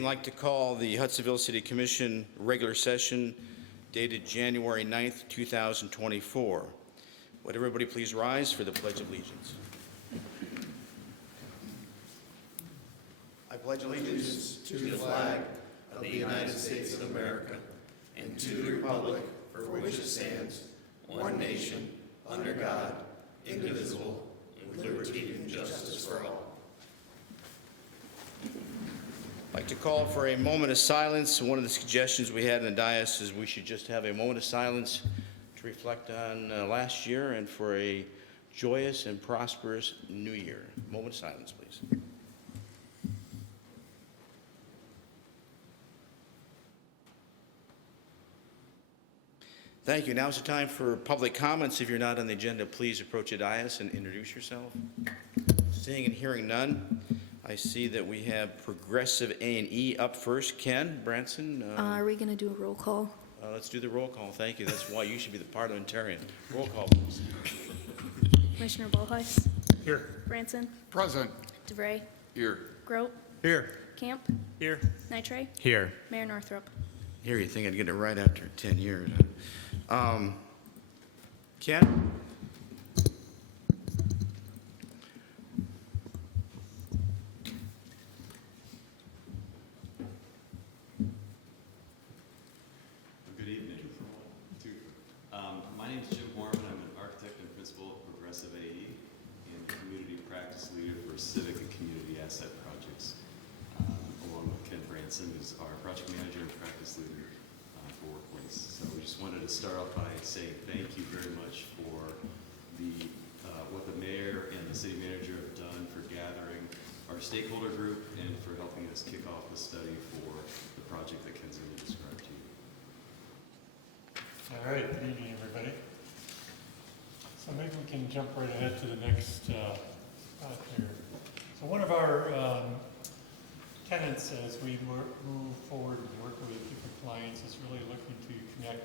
evening. I'd like to call the Hudsonville City Commission regular session dated January 9th, 2024. Would everybody please rise for the Pledge of Allegiance? I pledge allegiance To the flag of the United States of America and to the republic for which it stands, one nation, under God, indivisible, with liberty and justice for all. I'd like to call for a moment of silence. One of the suggestions we had in the dais is we should just have a moment of silence to reflect on last year and for a joyous and prosperous new year. Moment of silence, please. Thank you. Now is the time for public comments. If you're not on the agenda, please approach the dais and introduce yourself. Seeing and hearing none, I see that we have Progressive A&E up first. Ken Branson. Are we going to do a roll call? Let's do the roll call. Thank you. That's why you should be the parliamentarian. Roll call, please. Commissioner Bohus? Here. Branson? Present. DeVray? Here. Grote? Here. Camp? Here. Nitre? Here. Mayor Northrup? Here, you think I'd get it right after 10 years. Ken? Good evening. My name is Jim Mormon. I'm an architect and principal at Progressive AE and community practice leader for civic and community asset projects, along with Ken Branson, who's our project manager and practice leader for Workplace. So we just wanted to start off by saying thank you very much for what the mayor and the city manager have done for gathering our stakeholder group and for helping us kick off the study for the project that Ken's going to describe to you. All right, good evening, everybody. So maybe we can jump right ahead to the next spot here. So one of our tenets as we move forward and work with different clients is really looking to connect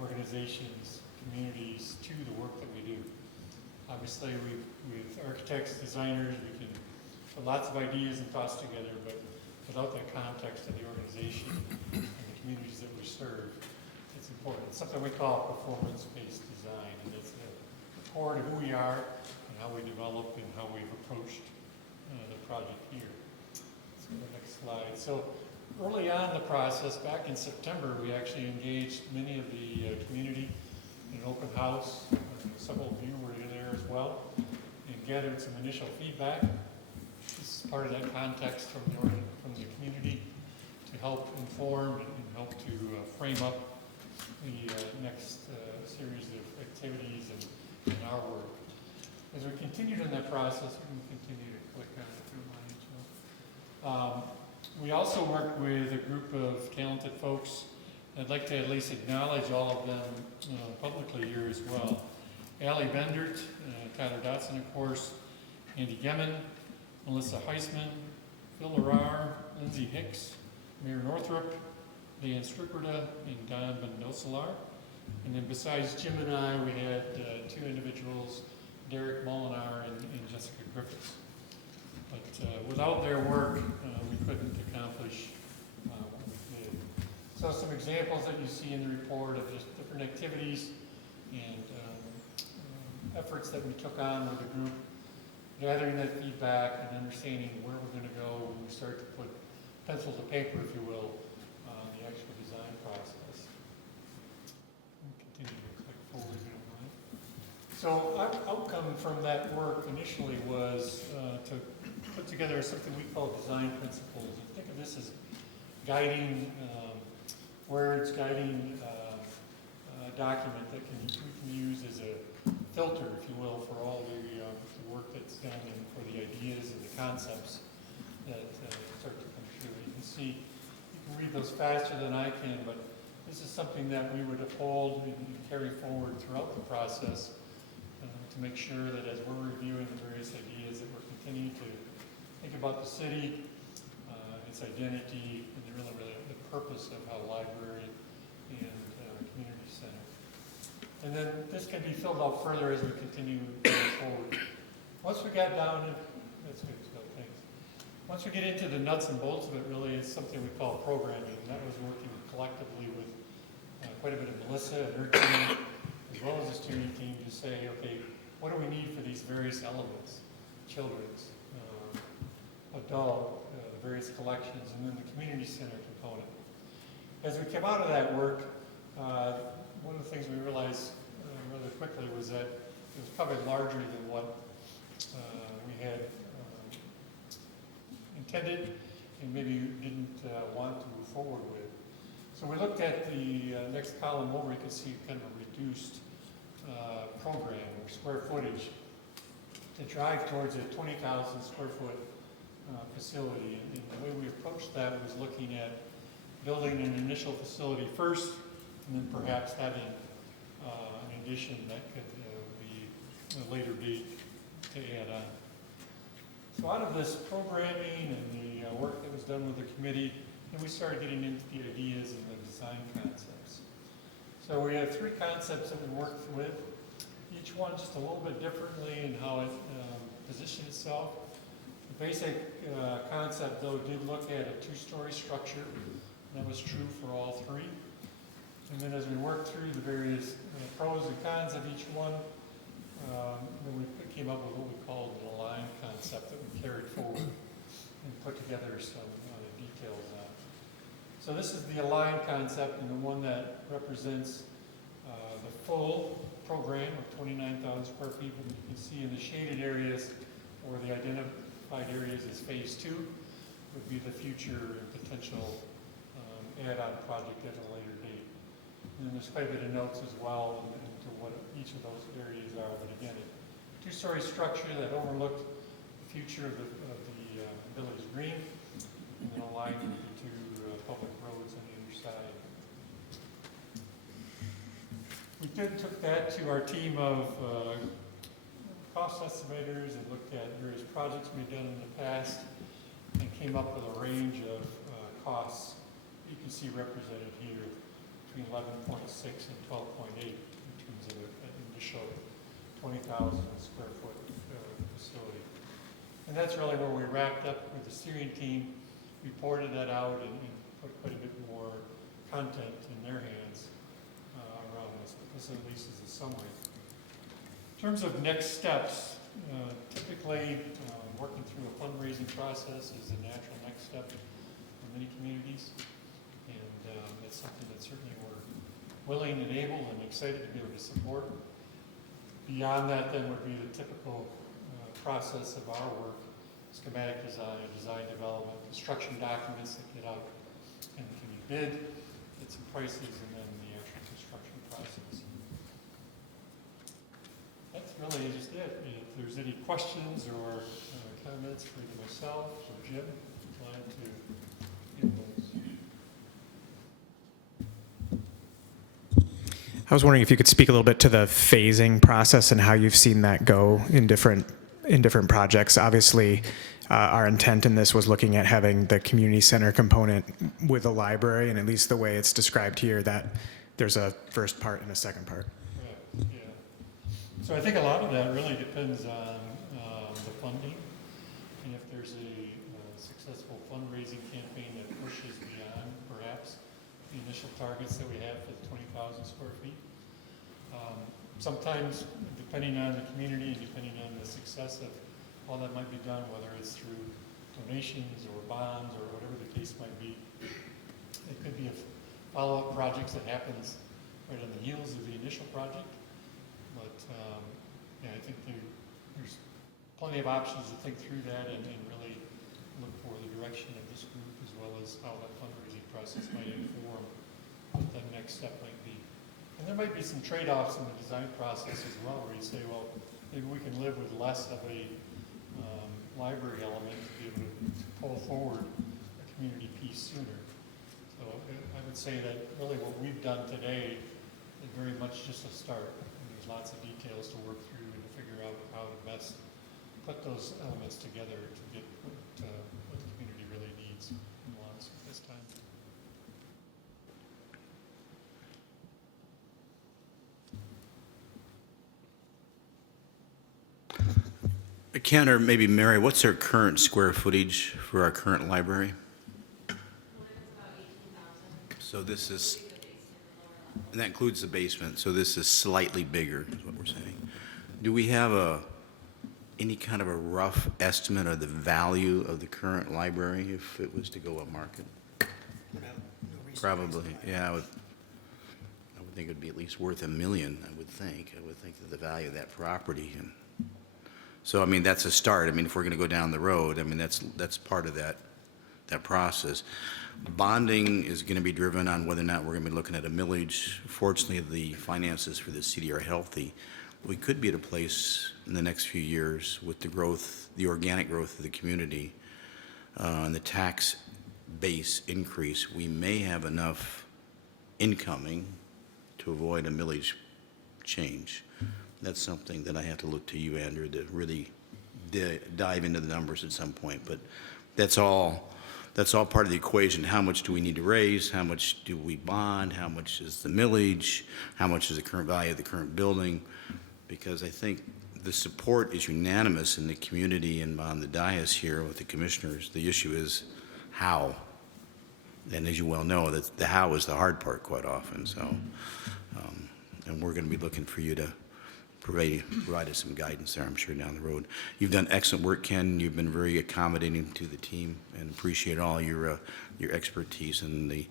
organizations, communities to the work that we do. Obviously, with architects, designers, we can put lots of ideas and thoughts together, but without that context of the organization and the communities that we serve, it's important. It's something we call performance-based design, and it's the core to who we are and how we develop and how we've approached the project here. So the next slide. So early on in the process, back in September, we actually engaged many of the community in an open house. Several of you were there as well, and gathered some initial feedback. This is part of that context from the community to help inform and help to frame up the next series of activities and our work. As we continued in that process, we can continue to click on it if you mind. We also worked with a group of talented folks. I'd like to at least acknowledge all of them publicly here as well. Allie Bendert, Tyler Dotson, of course, Andy Gemmen, Melissa Heisman, Phil Larar, Lindsay Hicks, Mayor Northrup, Dan Strickerda, and Don Bendosalar. And then besides Jim and I, we had two individuals, Derek Molinar and Jessica Griffiths. But without their work, we couldn't accomplish what we did. So some examples that you see in the report of just different activities and efforts that we took on with the group, gathering that feedback and understanding where we're going to go when we start to put pencil to paper, if you will, on the actual design process. Continue to click forward if you don't mind. So our outcome from that work initially was to put together something we call design principles. And think of this as guiding words, guiding document that we can use as a filter, if you will, for all the work that's done and for the ideas and the concepts that start to come through. You can see, you can read those faster than I can, but this is something that we would uphold and carry forward throughout the process to make sure that as we're reviewing the various ideas that we're continuing to think about the city, its identity, and really the purpose of how library and community center. And then this can be filled out further as we continue going forward. Once we got down, that's good, so thanks. Once we get into the nuts and bolts of it, really, it's something we call programming. And that was working collectively with quite a bit of Melissa and her team, as well as the steering team, to say, okay, what do we need for these various elements? Children's, adult, the various collections, and then the community center component. As we came out of that work, one of the things we realized rather quickly was that it was probably larger than what we had intended and maybe didn't want to move forward with. So we looked at the next column over, you can see kind of a reduced program or square footage to drive towards a 20,000 square foot facility. And the way we approached that was looking at building an initial facility first, and then perhaps having an addition that could be a later date to add on. So out of this programming and the work that was done with the committee, then we started getting into the ideas and the design concepts. So we have 3 concepts that we worked with, each one just a little bit differently in how it positioned itself. The basic concept, though, did look at a 2-story structure. That was true for all 3. And then as we worked through the various pros and cons of each one, then we came up with what we called an aligned concept that we carried forward and put together some details on. So this is the aligned concept, and the one that represents the full program of 29,000 square feet. And you can see in the shaded areas, or the identified areas as phase 2, would be the future and potential add-on project at a later date. And then there's quite a bit of notes as well into what each of those areas are. But again, a 2-story structure that overlooked the future of the village green, and then aligned with the 2 public roads on the other side. We then took that to our team of cost estimators and looked at various projects we've done in the past and came up with a range of costs you can see represented here between 11.6 and 12.8 in terms of an initial 20,000 square foot facility. And that's really where we wrapped up with the steering team, reported that out and put quite a bit more content in their hands around this. But this at least is a summary. In terms of next steps, typically working through a fundraising process is a natural next step in many communities. And that's something that certainly we're willing and able and excited to be able to support. Beyond that then would be the typical process of our work: schematic design, design development, construction documents that get out and can be bid, get some prices, and then the actual construction process. That's really just it. If there's any questions or comments for either myself or Jim, glad to give those. I was wondering if you could speak a little bit to the phasing process and how you've seen that go in different projects. Obviously, our intent in this was looking at having the community center component with the library, and at least the way it's described here, that there's a first part and a second part. Right, yeah. So I think a lot of that really depends on the funding, and if there's a successful fundraising campaign that pushes beyond perhaps the initial targets that we have for the 20,000 square feet. Sometimes, depending on the community and depending on the success of all that might be done, whether it's through donations or bonds or whatever the case might be, it could be a follow-up project that happens right on the heels of the initial project. But yeah, I think there's plenty of options to think through that and really look for the direction of this group, as well as how that fundraising process might inform what the next step might be. And there might be some trade-offs in the design process as well, where you say, well, maybe we can live with less of a library element to be able to pull forward a community piece sooner. So I would say that really what we've done today is very much just a start. And there's lots of details to work through and to figure out how to best put those elements together to get what the community really needs and wants at this time. Ken, or maybe Mary, what's our current square footage for our current library? So this is, and that includes the basement, so this is slightly bigger, is what we're saying. Do we have any kind of a rough estimate of the value of the current library if it was to go up market? Probably, yeah, I would think it would be at least worth $1 million, I would think. I would think that the value of that property. And so, I mean, that's a start. I mean, if we're going to go down the road, I mean, that's part of that process. Bonding is going to be driven on whether or not we're going to be looking at a millage. Fortunately, the finances for the city are healthy. We could be at a place in the next few years with the growth, the organic growth of the community, and the tax base increase. We may have enough incoming to avoid a millage change. That's something that I have to look to you, Andrew, to really dive into the numbers at some point. But that's all part of the equation. How much do we need to raise? How much do we bond? How much is the millage? How much is the current value of the current building? Because I think the support is unanimous in the community and on the dais here with the commissioners. The issue is how. And as you well know, that the how is the hard part quite often. So, and we're going to be looking for you to provide us some guidance there, I'm sure, down the road. You've done excellent work, Ken. You've been very accommodating to the team, and appreciate all your expertise and the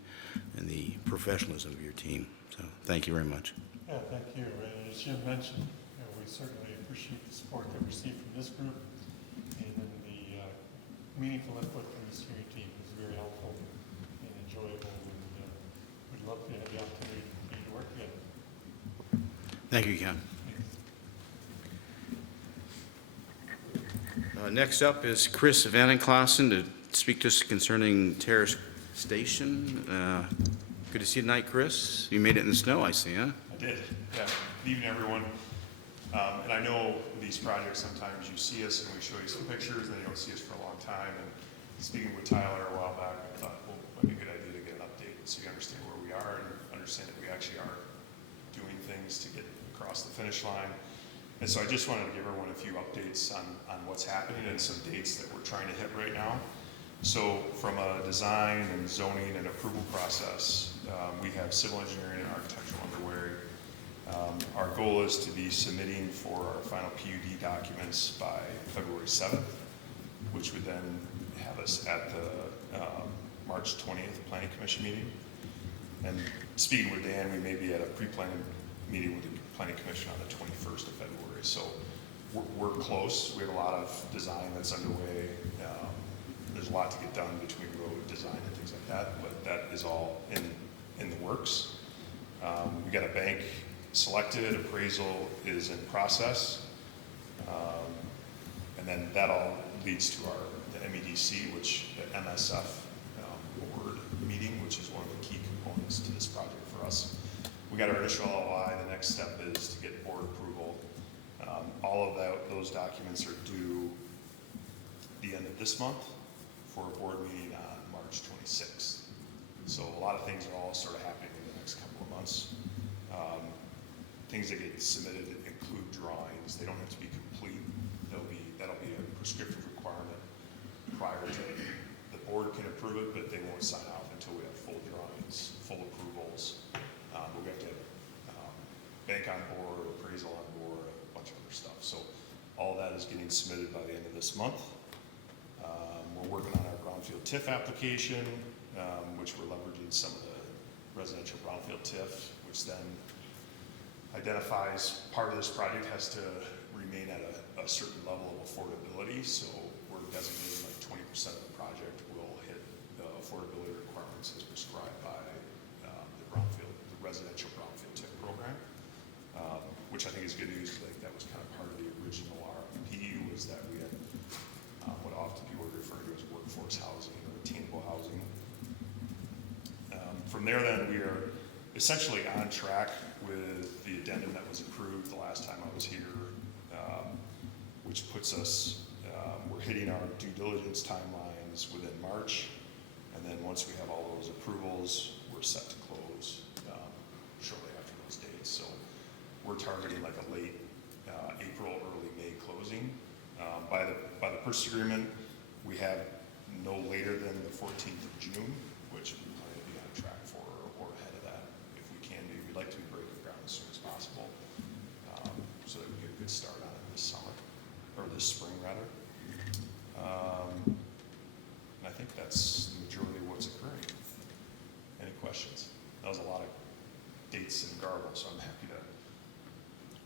professionalism of your team. So, thank you very much. Yeah, thank you. And as Jim mentioned, we certainly appreciate the support that we receive from this group, and then the meaningful input from the steering team is very helpful and enjoyable, and we'd love to have the opportunity to work together. Thank you, Ken. Next up is Chris Vanenklassen to speak to us concerning Terrace Station. Good to see you tonight, Chris. You made it in the snow, I see, huh? I did, yeah. Good evening, everyone. And I know these projects, sometimes you see us and we show you some pictures and then you don't see us for a long time. And speaking with Tyler a while back, I thought, well, it might be a good idea to get an update so you understand where we are and understand that we actually are doing things to get across the finish line. And so I just wanted to give everyone a few updates on what's happening and some dates that we're trying to hit right now. So from a design and zoning and approval process, we have civil engineering and architectural underway. Our goal is to be submitting for our final PUD documents by February 7th, which would then have us at the March 20th Planning Commission meeting. And speaking with Dan, we may be at a pre-planning meeting with the Planning Commission on the 21st of February. So we're close. We have a lot of design that's underway. There's a lot to get done between road design and things like that, but that is all in the works. We got a bank selected, appraisal is in process, and then that all leads to the MEDC, which the MSF board meeting, which is one of the key components to this project for us. We got our initial LOI. The next step is to get board approval. All of those documents are due the end of this month for a board meeting on March 26th. So a lot of things are all sort of happening in the next couple of months. Things that get submitted include drawings. They don't have to be complete. That'll be a prescriptive requirement prior to the board can approve it, but they won't sign off until we have full drawings, full approvals. But we have to have bank on board, appraisal on board, a bunch of other stuff. So all that is getting submitted by the end of this month. We're working on our brownfield TIF application, which we're leveraging some of the residential brownfield TIF, which then identifies part of this project has to remain at a certain level of affordability. So we're designating like 20% of the project will hit the affordability requirements as prescribed by the residential brownfield TIF program, which I think is good news. Like that was kind of part of the original RFP, was that we had what often people refer to as workforce housing or attainable housing. From there, then we are essentially on track with the addendum that was approved the last time I was here, which puts us, we're hitting our due diligence timelines within March, and then once we have all those approvals, we're set to close shortly after those dates. So we're targeting like a late April, early May closing. By the purchase agreement, we have no later than the 14th of June, which we plan to be on track for or ahead of that if we can be. We'd like to be breaking ground as soon as possible, so that we get a good start on it this summer, or this spring rather. And I think that's the majority of what's occurring. Any questions? That was a lot of dates and garble, so I'm happy to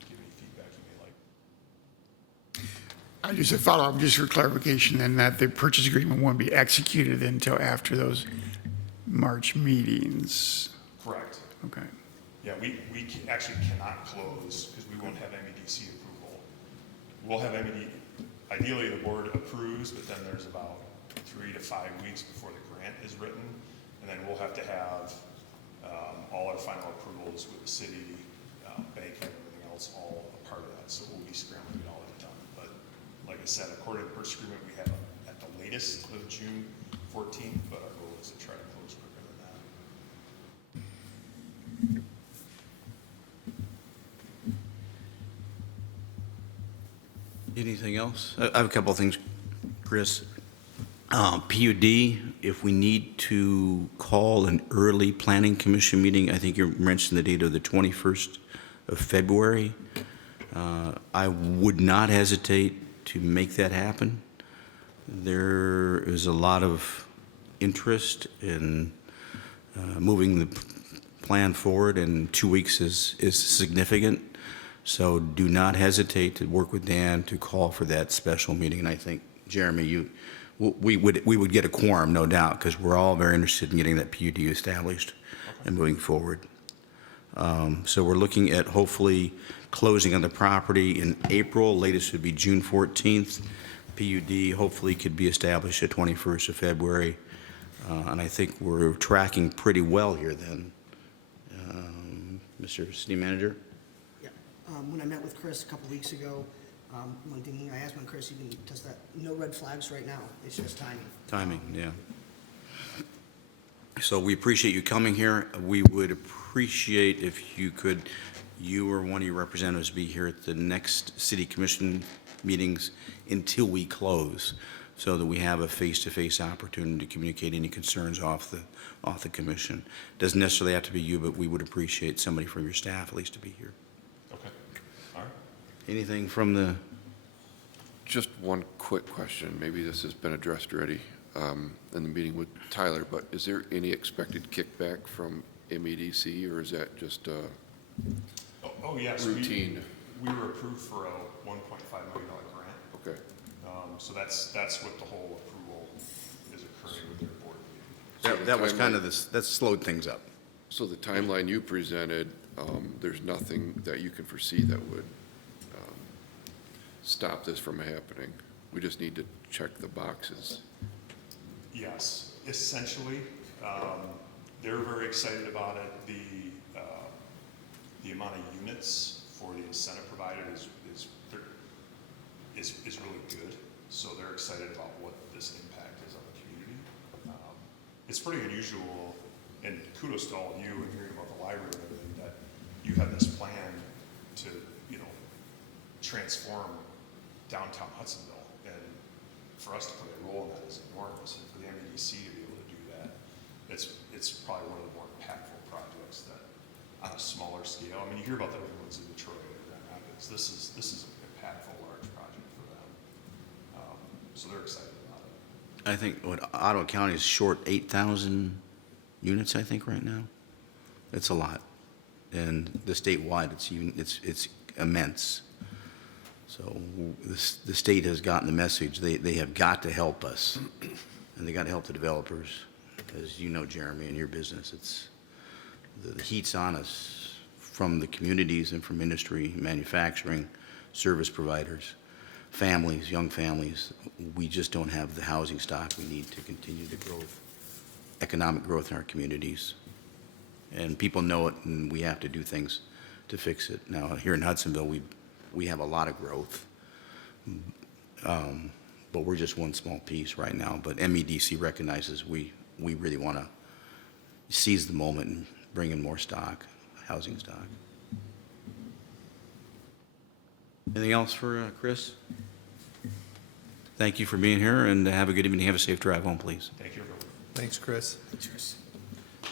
give any feedback you may like. I just a follow-up, just for clarification, then that the purchase agreement won't be executed until after those March meetings. Correct. Okay. Yeah, we actually cannot close because we won't have MEDC approval. We'll have ideally the board approves, but then there's about 3 to 5 weeks before the grant is written. And then we'll have to have all our final approvals with the city, bank and everything else, all a part of that. So we'll be scrambling to get all that done. But like I said, according to the purchase agreement, we have at the latest of June 14th, but our goal is to try to close quicker than that. Anything else? I have a couple of things, Chris. PUD, if we need to call an early planning commission meeting, I think you mentioned the date of the 21st of February. I would not hesitate to make that happen. There is a lot of interest in moving the plan forward, and 2 weeks is significant. So do not hesitate to work with Dan to call for that special meeting. And I think, Jeremy, we would get a quorum, no doubt, because we're all very interested in getting that PUD established and moving forward. So we're looking at hopefully closing on the property in April. Latest would be June 14th. PUD hopefully could be established at 21st of February. And I think we're tracking pretty well here then. Mr. City Manager? Yeah, when I met with Chris a couple weeks ago, one thing I asked when Chris even does that, no red flags right now, it's just timing. Timing, yeah. So we appreciate you coming here. We would appreciate if you could, you or one of your representatives be here at the next city commission meetings until we close, so that we have a face-to-face opportunity to communicate any concerns off the commission. Doesn't necessarily have to be you, but we would appreciate somebody from your staff at least to be here. Okay, all right. Anything from the, Just one quick question. Maybe this has been addressed already in the meeting with Tyler, but is there any expected kickback from MEDC, or is that just Oh yes. routine? We were approved for a $1.5 million grant. Okay. So that's what the whole approval is occurring with their board meeting. that was kind of this, that slowed things up. So the timeline you presented, there's nothing that you can foresee that would stop this from happening? We just need to check the boxes. Yes, essentially, they're very excited about it. The amount of units for the incentive provided is really good. So they're excited about what this impact is on the community. It's pretty unusual, and kudos to all of you and hearing about the library and everything, that you have this plan to, transform downtown Hudsonville. And for us to play a role in that is enormous. And for the MEDC to be able to do that, it's probably one of the more impactful projects that, on a smaller scale. I mean, you hear about the other ones in Detroit or Grand Rapids. This is an impactful, large project for them. So they're excited about it. I think Ottawa County is short 8,000 units, I think, right now. It's a lot. And the statewide, it's immense. So the state has gotten the message. They have got to help us, and they got to help the developers. As you know, Jeremy, in your business, it's the heat's on us from the communities and from industry, manufacturing, service providers, families, young families. We just don't have the housing stock we need to continue the growth, economic growth in our communities. And people know it, and we have to do things to fix it. Now, here in Hudsonville, we have a lot of growth, but we're just one small piece right now. But MEDC recognizes we really want to seize the moment and bring in more stock, housing stock. Anything else for Chris? Thank you for being here, and have a good evening. Have a safe drive home, please. Thank you, everyone. Thanks, Chris.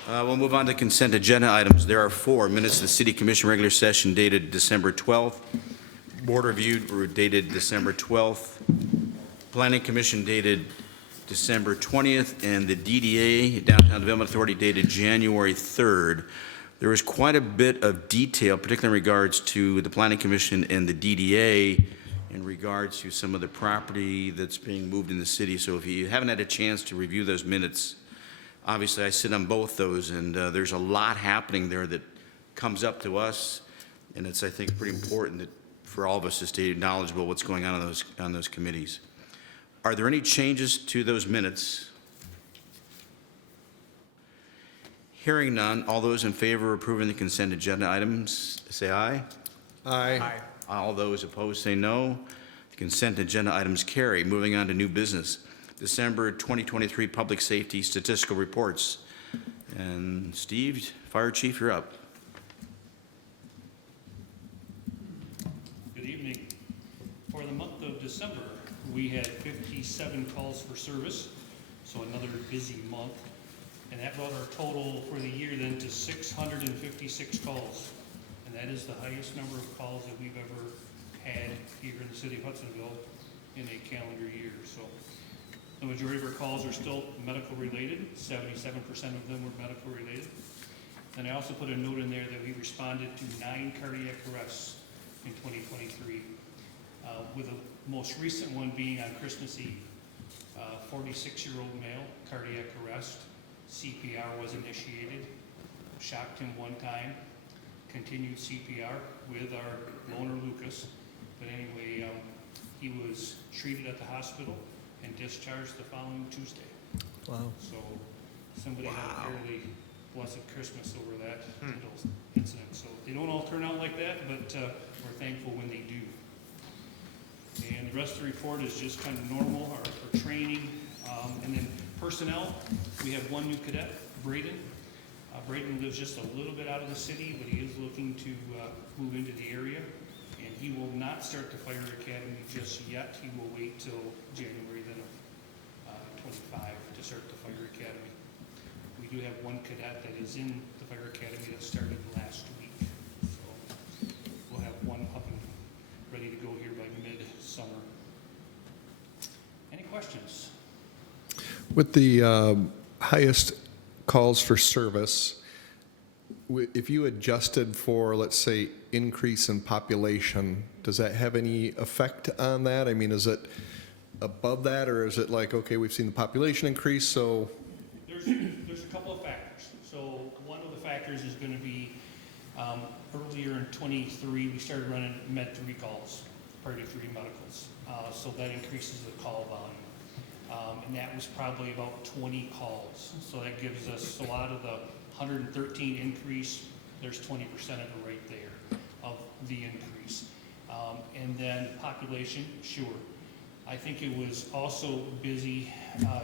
We'll move on to consent agenda items. There are 4 minutes of the City Commission regular session dated December 12th, Board review dated December 12th, Planning Commission dated December 20th, and the DDA, Downtown Development Authority, dated January 3rd. There was quite a bit of detail, particularly in regards to the Planning Commission and the DDA in regards to some of the property that's being moved in the city. So if you haven't had a chance to review those minutes, obviously I sit on both those, and there's a lot happening there that comes up to us, and it's, I think, pretty important that for all of us to stay knowledgeable what's going on those committees. Are there any changes to those minutes? Hearing none, all those in favor of approving the consent agenda items, say aye. Aye. All those opposed, say no. The consent agenda items carry. Moving on to new business. December 2023 Public Safety Statistical Reports. And Steve, Fire Chief, you're up. Good evening. For the month of December, we had 57 calls for service, so another busy month. And that brought our total for the year then to 656 calls. And that is the highest number of calls that we've ever had here in the city of Hudsonville in a calendar year. So the majority of our calls are still medical related. 77% of them were medical related. And I also put a note in there that we responded to 9 cardiac arrests in 2023, with the most recent one being on Christmas Eve. 46-year-old male, cardiac arrest. CPR was initiated. Shocked him one time. Continued CPR with our loaner Lucas. But anyway, he was treated at the hospital and discharged the following Tuesday. Wow. So somebody had a fairly blessed Christmas over that little incident. So they don't all turn out like that, but we're thankful when they do. And the rest of the report is just kind of normal, our training. And then personnel, we have 1 new cadet, Braden. Braden lives just a little bit out of the city, but he is looking to move into the area. And he will not start the fire academy just yet. He will wait till January then of 25 to start the fire academy. We do have 1 cadet that is in the fire academy that started last week. So we'll have 1 up and ready to go here by mid-summer. Any questions? With the highest calls for service, if you adjusted for, let's say, increase in population, does that have any effect on that? I mean, is it above that, or is it like, okay, we've seen the population increase, so? There's a couple of factors. So one of the factors is going to be earlier in 23, we started running Med 3 calls, priority 3 medicals. So that increases the call volume. And that was probably about 20 calls. So that gives us a lot of the 113 increase. There's 20% of it right there of the increase. And then population, sure. I think it was also busy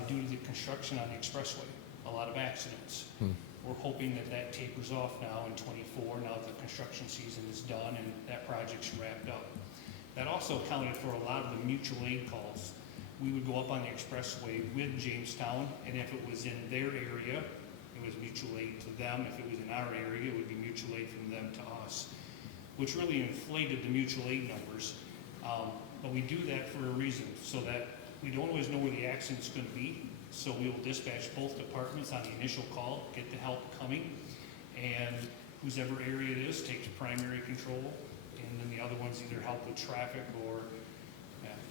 due to the construction on the expressway. A lot of accidents. We're hoping that that tapers off now in 24, now that the construction season is done and that project's wrapped up. That also accounted for a lot of the mutual aid calls. We would go up on the expressway with Jamestown, and if it was in their area, it was mutual aid to them. If it was in our area, it would be mutual aid from them to us, which really inflated the mutual aid numbers. But we do that for a reason, so that we don't always know where the accident's going to be. So we will dispatch both departments on the initial call, get the help coming, and whosever area it is takes primary control, and then the other ones either help with traffic or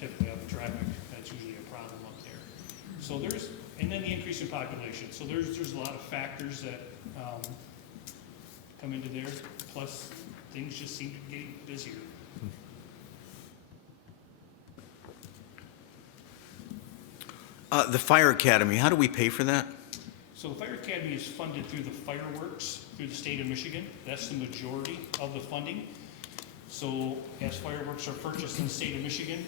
typically up with traffic. That's usually a problem up there. So and then the increase in population. So there's a lot of factors that come into there. Plus, things just seem to get busier. The Fire Academy, how do we pay for that? So the Fire Academy is funded through the fireworks through the state of Michigan. That's the majority of the funding. So as fireworks are purchased in the state of Michigan,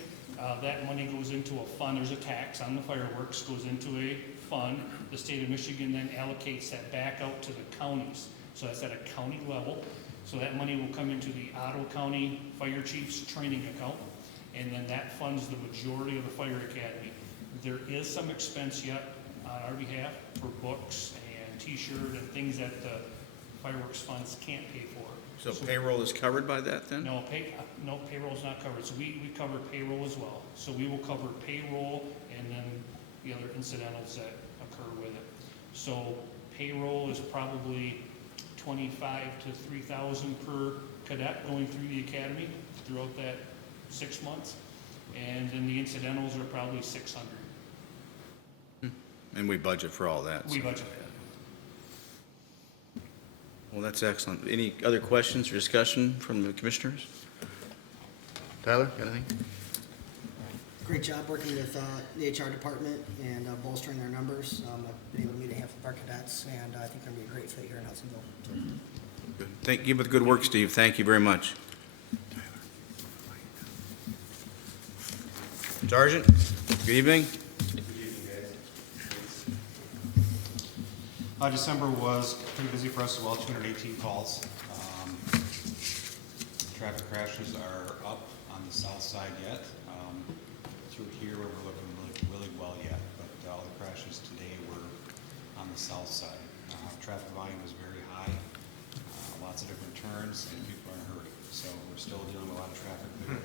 that money goes into a fund. There's a tax on the fireworks, goes into a fund. The state of Michigan then allocates that back out to the counties. So that's at a county level. So that money will come into the Ottawa County Fire Chief's training account. and then that funds the majority of the fire academy. There is some expense yet on our behalf for books and t-shirt and things that the fireworks funds can't pay for. So payroll is covered by that then? No, payroll's not covered, so we cover payroll as well. So we will cover payroll and then the other incidentals that occur with it. So payroll is probably 25 to 3,000 per cadet going through the academy throughout that 6 months. And then the incidentals are probably 600. And we budget for all that. We so- budget for that. Well, that's excellent. Any other questions or discussion from the commissioners? Tyler, got anything? Great job working with the HR department and bolstering their numbers. I've been able to meet a handful of our cadets, and I think they're going to be a great fit here in Hudsonville. So, Good. Thank you for the good work, Steve. Thank you very much. Sergeant, good evening. December was pretty busy for us as well, 218 calls. Traffic crashes are up on the south side yet. Through here, we're looking really well yet, but all the crashes today were on the south side. Traffic volume was very high, lots of different turns, and people are in a hurry. So we're still dealing with a lot of traffic there.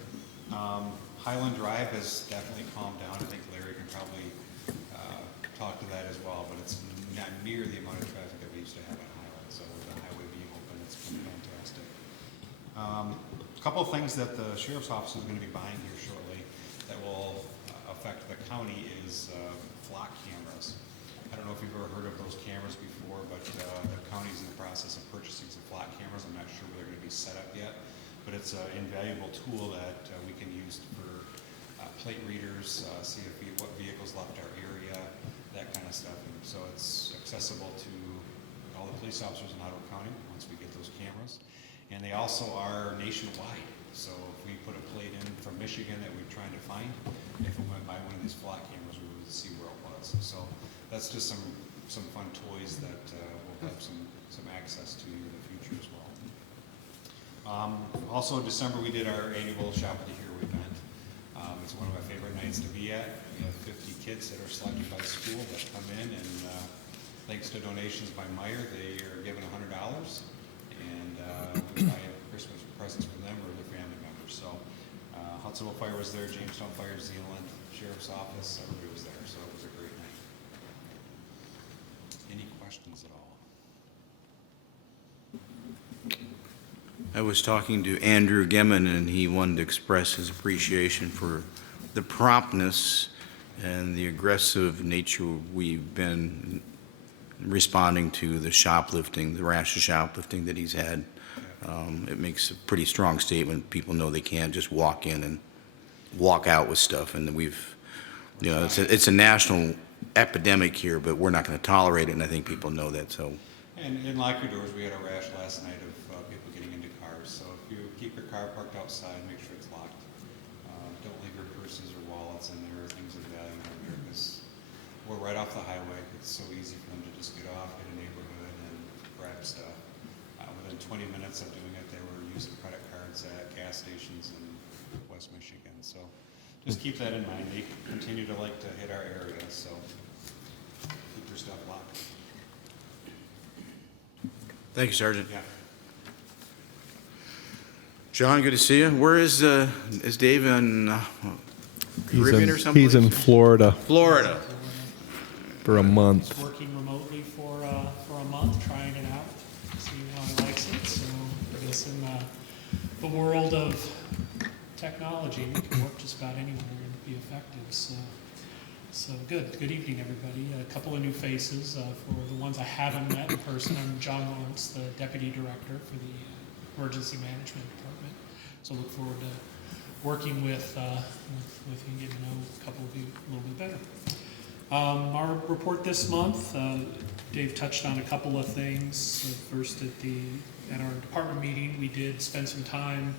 Highland Drive has definitely calmed down. I think Larry can probably talk to that as well, but it's not near the amount of traffic that we used to have on Highland. So with the highway being open, it's been fantastic. A couple of things that the sheriff's office is going to be buying here shortly that will affect the county is flock cameras. I don't know if you've ever heard of those cameras before, but the county's in the process of purchasing some flock cameras. I'm not sure where they're going to be set up yet, but it's an invaluable tool that we can use for plate readers, see what vehicles left our area, that kind of stuff. And so it's accessible to all the police officers in Ottawa County once we get those cameras. And they also are nationwide. So if we put a plate in from Michigan that we're trying to find, if we went by one of these flock cameras, we would see where it was. So that's just some fun toys that we'll have some access to in the future as well. Also in December, we did our annual Shop with the Hero event. It's one of my favorite nights to be at. We have 50 kids that are selected by school that come in, and thanks to donations by Meyer, they are given $100, and we buy Christmas presents for them or their family members. So Hudsonville Fire was there, Jamestown Fire, Zealand, Sheriff's Office, everybody was there, so it was a great night. Any questions at all? I was talking to Andrew Gemmon, and he wanted to express his appreciation for the promptness and the aggressive nature we've been responding to the shoplifting, the rash of shoplifting that he's had. It makes a pretty strong statement. People know they can't just walk in and walk out with stuff, and we've, it's a national epidemic here, but we're not going to tolerate it, and I think people know that. So. And in locker doors, we had a rash last night of people getting into cars. So if you keep your car parked outside, make sure it's locked. Don't leave your purses or wallets in there or things of value in there, because we're right off the highway. It's so easy for them to just get off, hit a neighborhood, and grab stuff. Within 20 minutes of doing it, they were using credit cards at gas stations in West Michigan. So just keep that in mind. They continue to like to hit our area, so keep your stuff locked. Thank you, Sergeant. Yeah. John, good to see you. Where is Dave in Caribbean or something? He's in Florida Florida. for a month. He's working remotely for a month, trying it out, seeing how he likes it. So I guess in the world of technology, we can work just about anywhere and be effective. So good. Good evening, everybody. A couple of new faces. For the ones I haven't met in person, I'm John Lawrence, the Deputy Director for the Emergency Management Department. So look forward to working with you, getting to know a couple of you a little bit better. Our report this month, Dave touched on a couple of things. First, at our department meeting, we did spend some time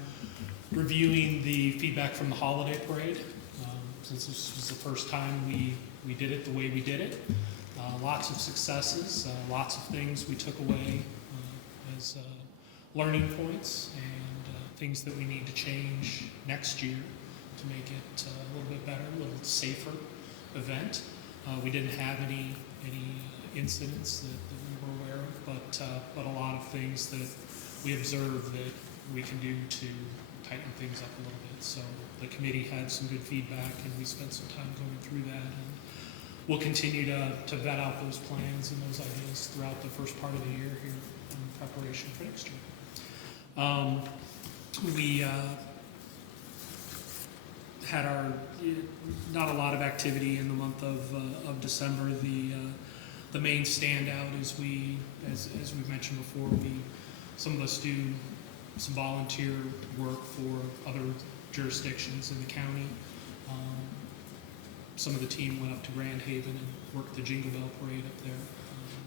reviewing the feedback from the holiday parade. Since this was the first time we did it the way we did it. Lots of successes, lots of things we took away as learning points and things that we need to change next year to make it a little bit better, a little safer event. We didn't have any incidents that we were aware of, but a lot of things that we observed that we can do to tighten things up a little bit. So the committee had some good feedback, and we spent some time going through that. And we'll continue to vet out those plans and those ideas throughout the first part of the year here in preparation for next year. We had not a lot of activity in the month of December. The main standout is as we've mentioned before, some of us do some volunteer work for other jurisdictions in the county. Some of the team went up to Grand Haven and worked the Jingle Bell Parade up there.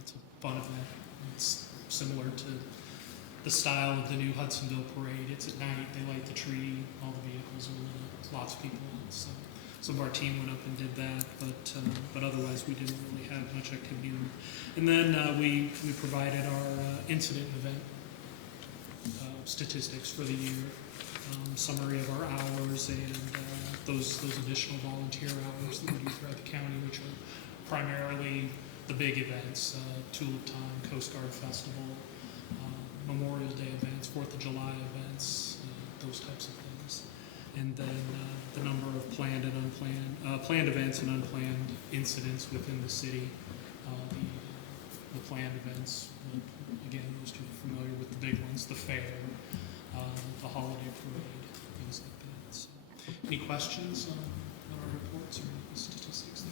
It's a fun event. It's similar to the style of the new Hudsonville Parade. It's at night. They light the tree. All the vehicles are lit. Lots of people in. So some of our team went up and did that, but otherwise we didn't really have much activity. And then we provided our incident event statistics for the year, summary of our hours, and those additional volunteer hours that we do throughout the county, which are primarily the big events, Tulip Time, Coast Guard Festival, Memorial Day events, 4th of July events, those types of things. And then the number of planned and unplanned, planned events and unplanned incidents within the city. The planned events, again, most people are familiar with the big ones, the fair, the holiday parade, things like that. So, any questions on our reports or the statistics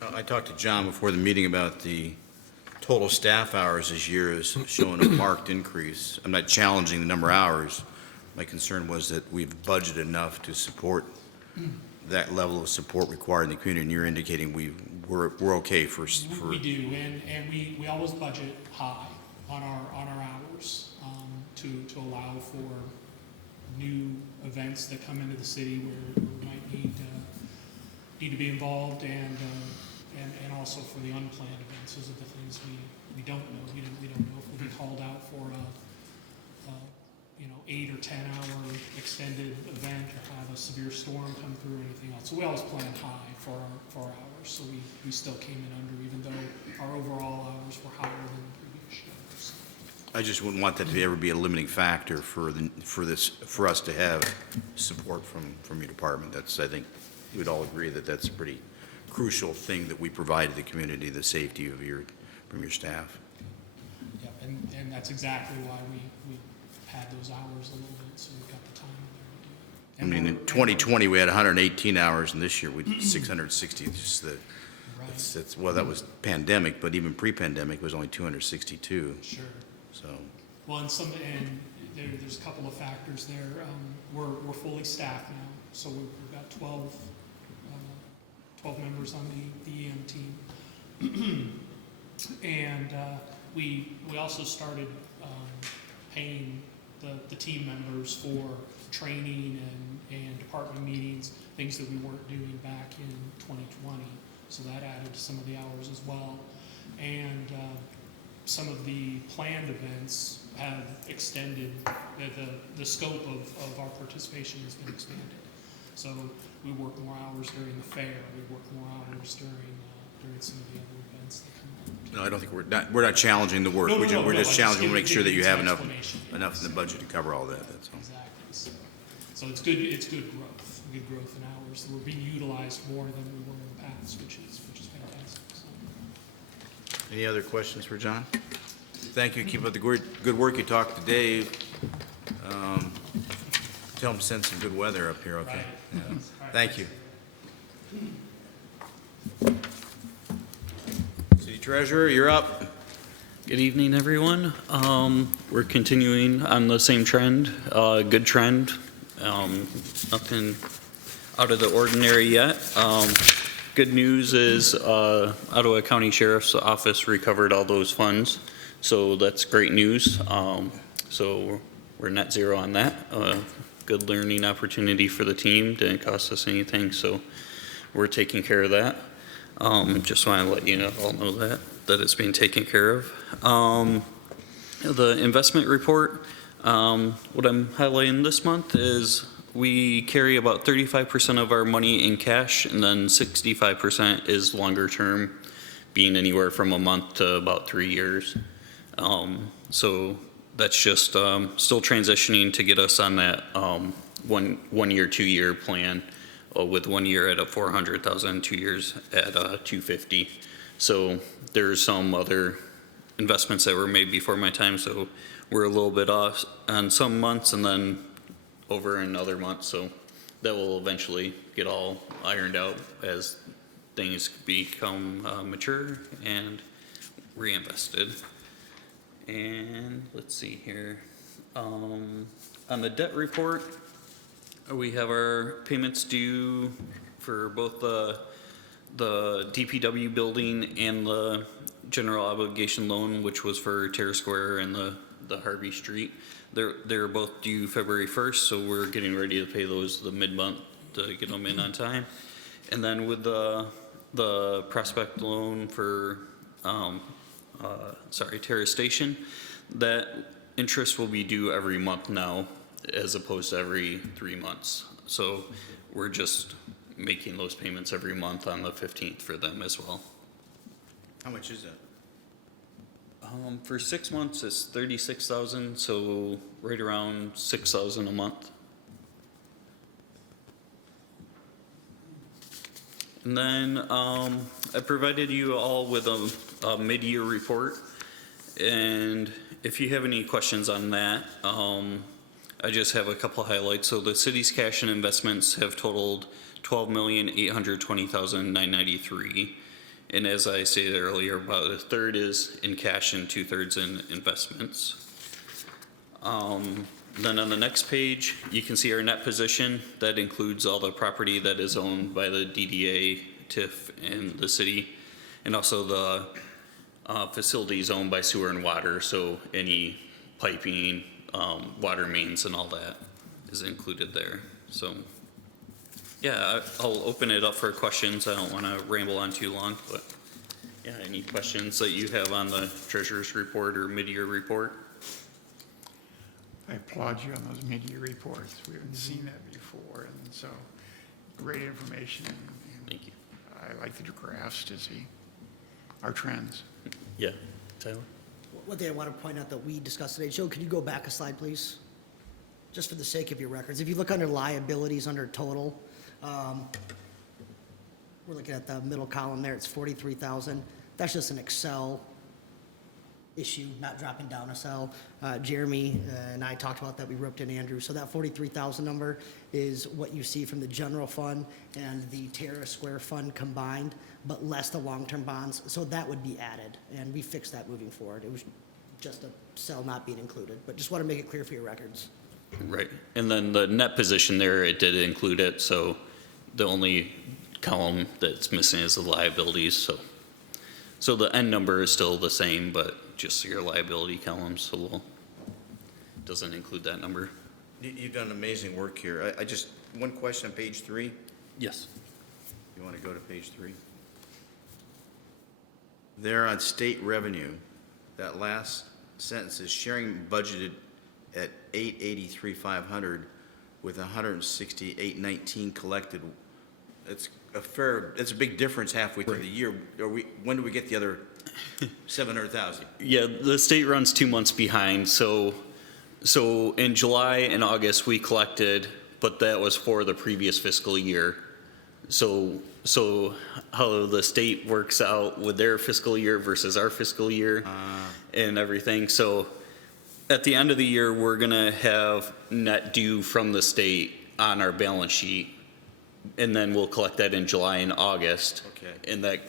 there? I talked to John before the meeting about the total staff hours this year is showing a marked increase. I'm not challenging the number of hours. My concern was that we've budgeted enough to support that level of support required in the community, and you're indicating we're okay for. We do, and we always budget high on our hours to allow for new events that come into the city where we might need to be involved, and also for the unplanned events. Those are the things we don't know. We don't know if we'll be called out for a 8 or 10 hour extended event, or have a severe storm come through, or anything else. So we always plan high for our hours. So we still came in under, even though our overall hours were higher than the previous year. So. I just wouldn't want that to ever be a limiting factor for us to have support from your department. I think we'd all agree that that's a pretty crucial thing that we provide to the community, the safety of from your staff. Yeah, and that's exactly why we had those hours a little bit, so we've got the time in there to do it. In 2020 we had 118 hours, and this year we did 660. Just well, that was pandemic, but even pre-pandemic was only 262. Sure. So. Well, there's a couple of factors there. We're fully staffed now, so we've got 12 members on the EM team, and we also started paying the team members for training and department meetings, things that we weren't doing back in 2020. So that added to some of the hours as well. And some of the planned events have extended, the scope of our participation has been expanded. So we work more hours during the fair, we work more hours during some of the other events that come up. No, I don't think we're not challenging the work. We're just challenging to make sure that you have enough in the budget to cover all that. That's all. Exactly. So it's good growth in hours. We're being utilized more than we were in the past, which is fantastic. So. Any other questions for John? Thank you. Keep up the good work. You talked to Dave. Tell him to send some good weather up here. Okay. Right. Yeah. Right. Thank you. City Treasurer, you're up. Good evening, everyone. We're continuing on the same trend, good trend. Nothing out of the ordinary yet. Good news is Ottawa County Sheriff's Office recovered all those funds, so that's great news. So we're net zero on that. Good learning opportunity for the team. Didn't cost us anything, so we're taking care of that. Just want to let you all know that it's being taken care of. The investment report, What I'm highlighting this month is we carry about 35% of our money in cash, and then 65% is longer term, being anywhere from a month to about 3 years. So that's just still transitioning to get us on that 1 year, 2 year plan, with 1 year at a 400,000, 2 years at 250. So there's some other investments that were made before my time, so we're a little bit off on some months and then over in other months. So that will eventually get all ironed out as things become mature and reinvested. And let's see here. On the debt report, we have our payments due for both the DPW building and the general obligation loan, which was for Terrace Square and the Harvey Street. They're both due February 1st, so we're getting ready to pay those the mid-month to get them in on time. And then with the Prospect loan for Terrace Station, that interest will be due every month now as opposed to every 3 months. So we're just making those payments every month on the 15th for them as well. How much is that? For 6 months, it's 36,000, so right around 6,000 a month. And then I provided you all with a mid-year report, and if you have any questions on that, I just have a couple highlights. So the city's cash and investments have totaled $12,820,993. And as I stated earlier, about a third is in cash and 2/3 in investments. Then on the next page, you can see our net position. That includes all the property that is owned by the DDA, TIF, and the city, and also the facilities owned by sewer and water. So any piping, water mains, and all that is included there. So yeah, I'll open it up for questions. I don't want to ramble on too long, but yeah, any questions that you have on the treasurer's report or mid-year report? I applaud you on those mid-year reports. We haven't seen that before, and so great information. And Thank you. I like the graphs to see our trends. Yeah, Tyler? One thing I want to point out that we discussed today, Joe, could you go back a slide, please? Just for the sake of your records. If you look under liabilities, under total, we're looking at the middle column there, it's 43,000. That's just an Excel issue, not dropping down a cell. Jeremy and I talked about that, we roped in Andrew. So that 43,000 number is what you see from the general fund and the Terrace Square fund combined, but less the long-term bonds. So that would be added, and we fixed that moving forward. It was just a cell not being included, but just want to make it clear for your records. Right. And then the net position there, it did include it. So the only column that's missing is the liabilities. So the end number is still the same, but just your liability column, so doesn't include that number. You've done amazing work here. I just, one question on page 3. Yes. You want to go to page 3? There on state revenue, that last sentence is sharing budgeted at $883,500 with $168,19 collected. It's a big difference halfway through the year. When do we get the other 700,000? Yeah, the state runs 2 months behind. So in July and August we collected, but that was for the previous fiscal year. So how the state works out with their fiscal year versus our fiscal year and everything. So at the end of the year, we're gonna have net due from the state on our balance sheet, and then we'll collect that in July and August. Okay. And that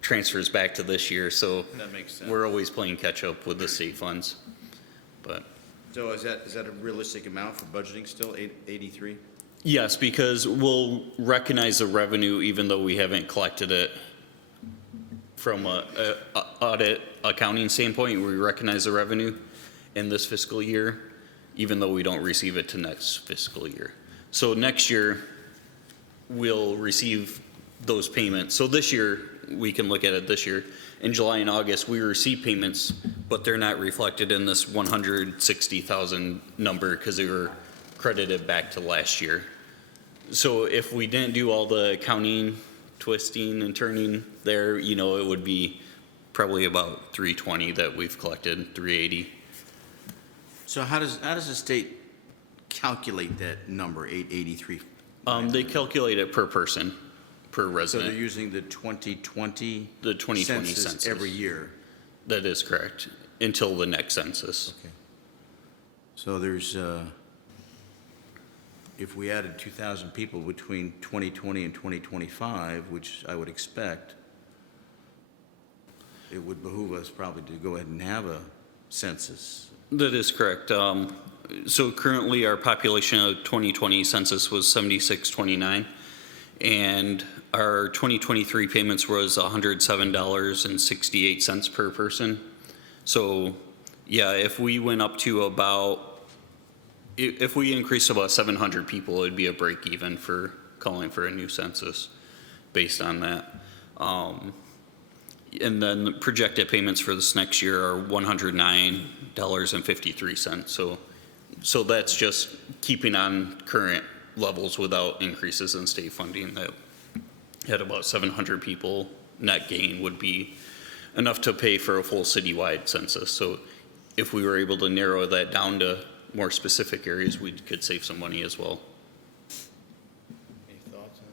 transfers back to this year, so That makes sense. we're always playing catch up with the state funds. But So is that a realistic amount for budgeting still, 83? yes, because we'll recognize the revenue even though we haven't collected it. From a audit accounting standpoint, we recognize the revenue in this fiscal year, even though we don't receive it to next fiscal year. So next year, we'll receive those payments. So this year, we can look at it this year. In July and August, we receive payments, but they're not reflected in this 160,000 number because they were credited back to last year. So if we didn't do all the counting, twisting and turning there, you know, it would be probably about 320 that we've collected, 380. So how does the state calculate that number, 883? They calculate it per person, per So they're resident. using the 2020 The 2020 census. every year? That is correct, until the next census. Okay. So there's, if we added 2,000 people between 2020 and 2025, which I would expect, it would behoove us probably to go ahead and have a census. That is correct. So currently, our population of 2020 census was 7629, and our 2023 payments was $107.68 per person. So, yeah, if we went up to about, if we increased about 700 people, it'd be a break even for calling for a new census based on that. And then the projected payments for this next year are $109.53. So that's just keeping on current levels without increases in state funding. That at about 700 people net gain would be enough to pay for a full citywide census. So if we were able to narrow that down to more specific areas, we could save some money as well. Any thoughts on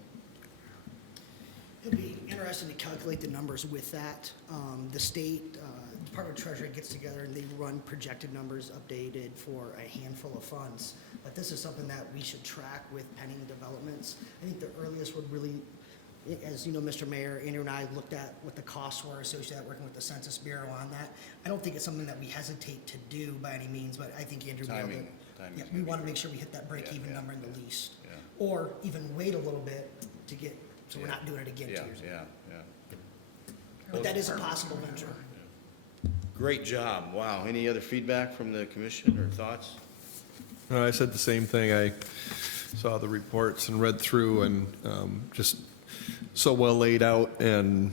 It'll be interesting to calculate the numbers with that. The state, Department of Treasury gets together and they run projected numbers updated for a handful of funds. But this is something that we should track with pending developments. I think the earliest would really, as you know, Mr. Mayor, Andrew and I looked at what the costs were associated with working with the Census Bureau on that. I don't think it's something that we hesitate to do by any means, but I think Andrew nailed it. Yeah, we want to make sure we hit that break-even number in the least. Yeah. Or even wait a little bit to get, so we're not doing it again 2 years ago. Yeah. But that is a possible venture. Great job. Wow. Any other feedback from the commission or thoughts? No, I said the same thing. I saw the reports and read through, and just so well laid out, and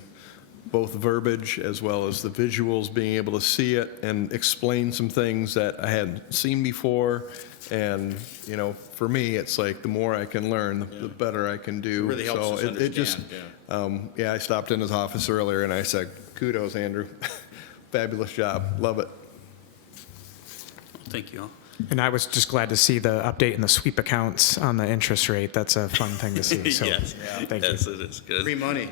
both verbiage as well as the visuals, being able to see it and explain some things that I hadn't seen before. And, you know, for me, it's like the more I can learn, the better I can do. It really helps us it just, understand, yeah, I stopped in his office earlier and I said, kudos, Andrew. Fabulous job. Love it. Thank you. And I was just glad to see the update in the sweep accounts on the interest rate. That's a fun thing to see. So, Yes, thank you. yes, it is good. Free money.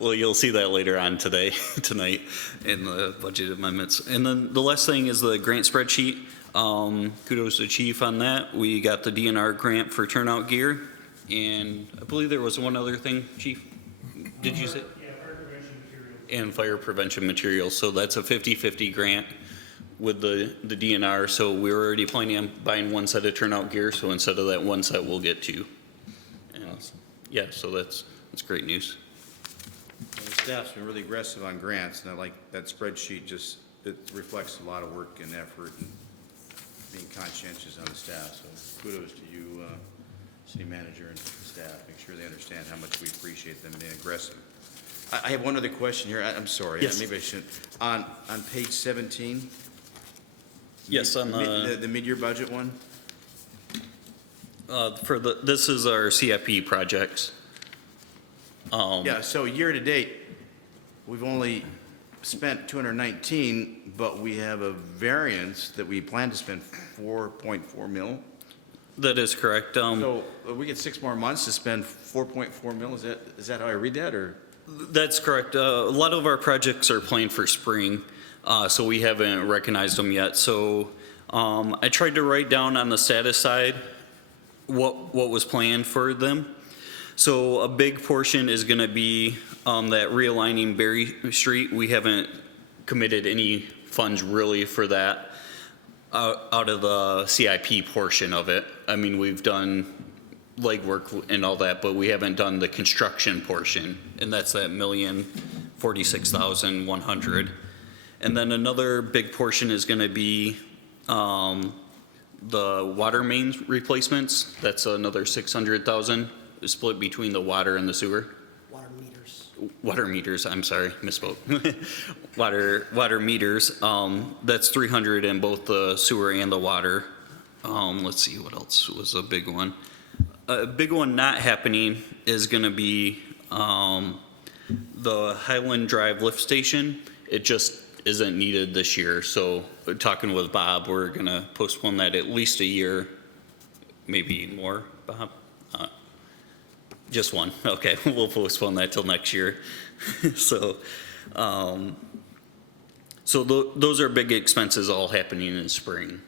Well, you'll see that later on tonight in the budget amendments. And then the last thing is the grant spreadsheet. Kudos to Chief on that. We got the DNR grant for turnout gear. And I believe there was one other thing, Chief. Did you say? Yeah, fire prevention materials. And fire prevention materials. So that's a 50-50 grant with the DNR. So we were already planning on buying one set of turnout gear. So instead of that one set, we'll get two. And yeah, so that's great news. Well, the staff's been really aggressive on grants, and I like that spreadsheet. Just, it reflects a lot of work and effort and being conscientious on the staff. So kudos to you, city manager and staff. Make sure they understand how much we appreciate them being aggressive. I have one other question here. I'm sorry. Yes. Maybe I shouldn't. On page 17. Yes, on the mid-year budget one. this is our CFP projects. Yeah, so year to date, we've only spent 219, but we have a variance that we plan to spend 4.4 mil. That is correct. So we get 6 more months to spend 4.4 mil. Is that how I read that, or? That's correct. A lot of our projects are planned for spring, so we haven't recognized them yet. So I tried to write down on the status side what was planned for them. So a big portion is going to be that realigning Berry Street. We haven't committed any funds really for that out of the CIP portion of it. I mean, we've done legwork and all that, but we haven't done the construction portion, and that's that $1,046,100. And then another big portion is going to be the water main replacements. That's another $600,000 split between the water and the sewer. Water meters. water meters, I'm sorry, misspoke. Water meters, that's 300 in both the sewer and the water. Let's see, what else was a big one? A big one not happening is gonna be, the Highland Drive lift station. It just isn't needed this year, so talking with Bob, we're gonna postpone that at least a year, maybe more, Bob? Just one, okay, we'll postpone that till next year. So, those are big expenses all happening in spring.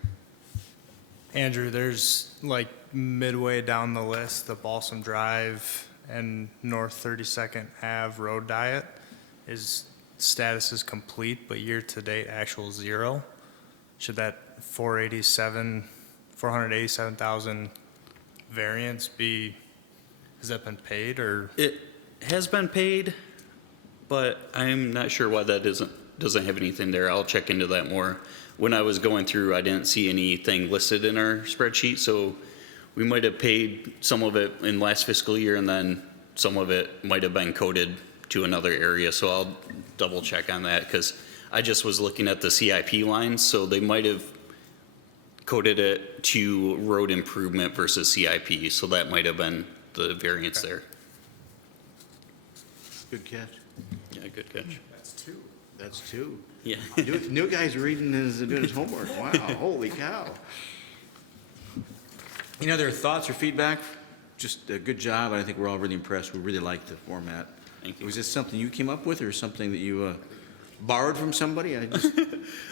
Andrew, there's like midway down the list, the Balsam Drive and North 32nd Ave road diet is status is complete, but year-to-date actual zero. Should that 487,000 variance be, has that been paid or? It has been paid, but I'm not sure why that doesn't have anything there. I'll check into that more. When I was going through, I didn't see anything listed in our spreadsheet, so we might have paid some of it in last fiscal year, and then some of it might have been coded to another area, so I'll double check on that, because I just was looking at the CIP lines, so they might have coded it to road improvement versus CIP, so that might have been the variance there. Good catch. Yeah, good catch. That's two. Yeah. New guy's doing his homework. Wow, holy cow. Any other thoughts or feedback? Just a good job. I think we're all really impressed. We really like the format. Thank you. Was this something you came up with or something that you borrowed from somebody? I just...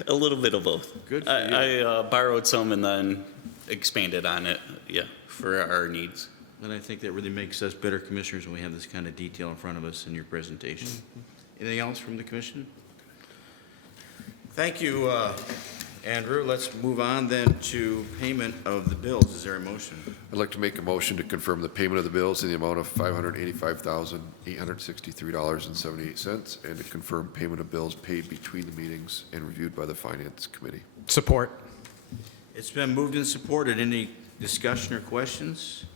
A little bit of both. Good for you. I borrowed some and then expanded on it, yeah, for our needs. And I think that really makes us better commissioners when we have this kind of detail in front of us in your presentation. Anything else from the commission? Thank you, Andrew. Let's move on then to payment of the bills. Is there a motion? I'd like to make a motion to confirm the payment of the bills in the amount of $585,863.78 and to confirm payment of bills paid between the meetings and reviewed by the Finance Committee. Support. It's been moved and supported. Any discussion or questions?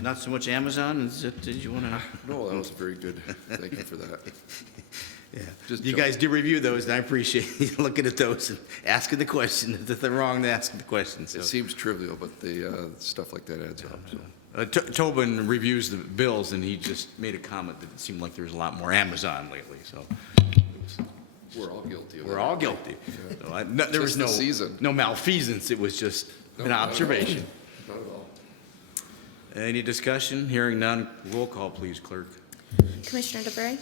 Not so much Amazon, is it? Did you want to? No, that was very good. Thank you for that. Yeah. Just You guys did review those, and I appreciate you looking at those and asking the question. If they're wrong, to ask the question. So. It seems trivial, but the stuff like that adds up. So. Tobin reviews the bills, and he just made a comment that it seemed like there was a lot more Amazon lately, so. We're all guilty of We're that. all guilty. Yeah. So there was Just the season. no malfeasance, it was just an observation. Not at all. Any discussion? Hearing none, roll call, please, clerk. Commissioner DeVray,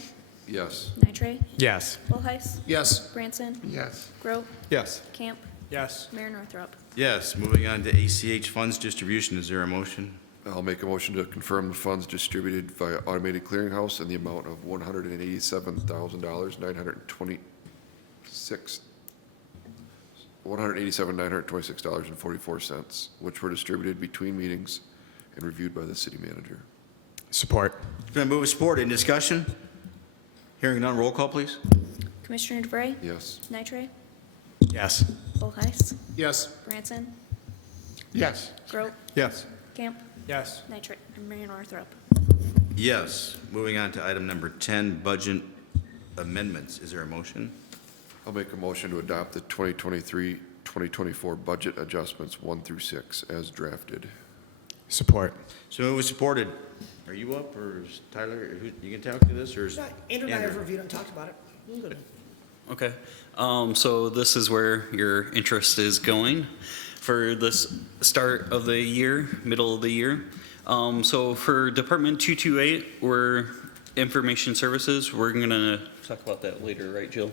Yes. Nitre, Yes. Volheis, Yes. Branson, Yes. Grote, Yes. Camp, Yes. Mayor Northrop. Yes, moving on to ACH funds distribution, is there a motion? I'll make a motion to confirm the funds distributed via automated clearinghouse in the amount of $187,926.44, which were distributed between meetings and reviewed by the city manager. Support. It's been moved and supported. In discussion? Hearing none, roll call, please. Commissioner DeVray, Yes. Nitre, Yes. Volheis, Yes. Branson, Yes. Grote, Yes. Camp, Yes. Nitre, and Mayor Northrop. Yes. Moving on to item number 10, budget amendments. Is there a motion? I'll make a motion to adopt the 2023-2024 budget adjustments 1 through 6 as drafted. Support. So it was supported. Are you up, or is Tyler, you can talk to this, or is? Andrew and I have reviewed it and talked about it. We're good. Okay, so this is where your interest is going for this start of the year, middle of the year. So for Department 228, we're information services. We're gonna talk about that later, right, Jill?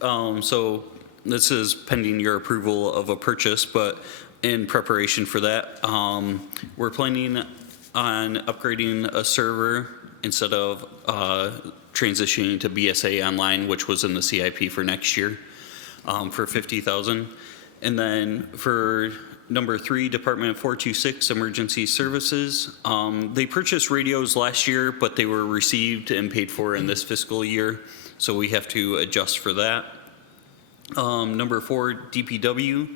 So this is pending your approval of a purchase, but in preparation for that, we're planning on upgrading a server instead of transitioning to BSA Online, which was in the CIP for next year, for $50,000. And then for number 3, Department 426 Emergency Services, they purchased radios last year, but they were received and paid for in this fiscal year, so we have to adjust for that. Number 4, DPW.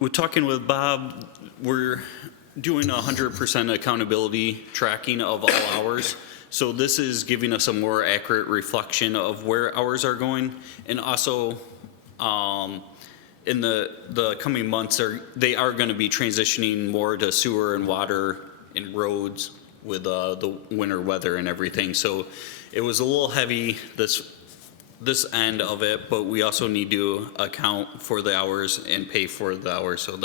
We're talking with Bob, we're doing 100% accountability tracking of all hours. So this is giving us a more accurate reflection of where hours are going, and also in the coming months they are going to be transitioning more to sewer and water and roads with the winter weather and everything. So it was a little heavy this end of it, but we also need to account for the hours and pay for the hours, so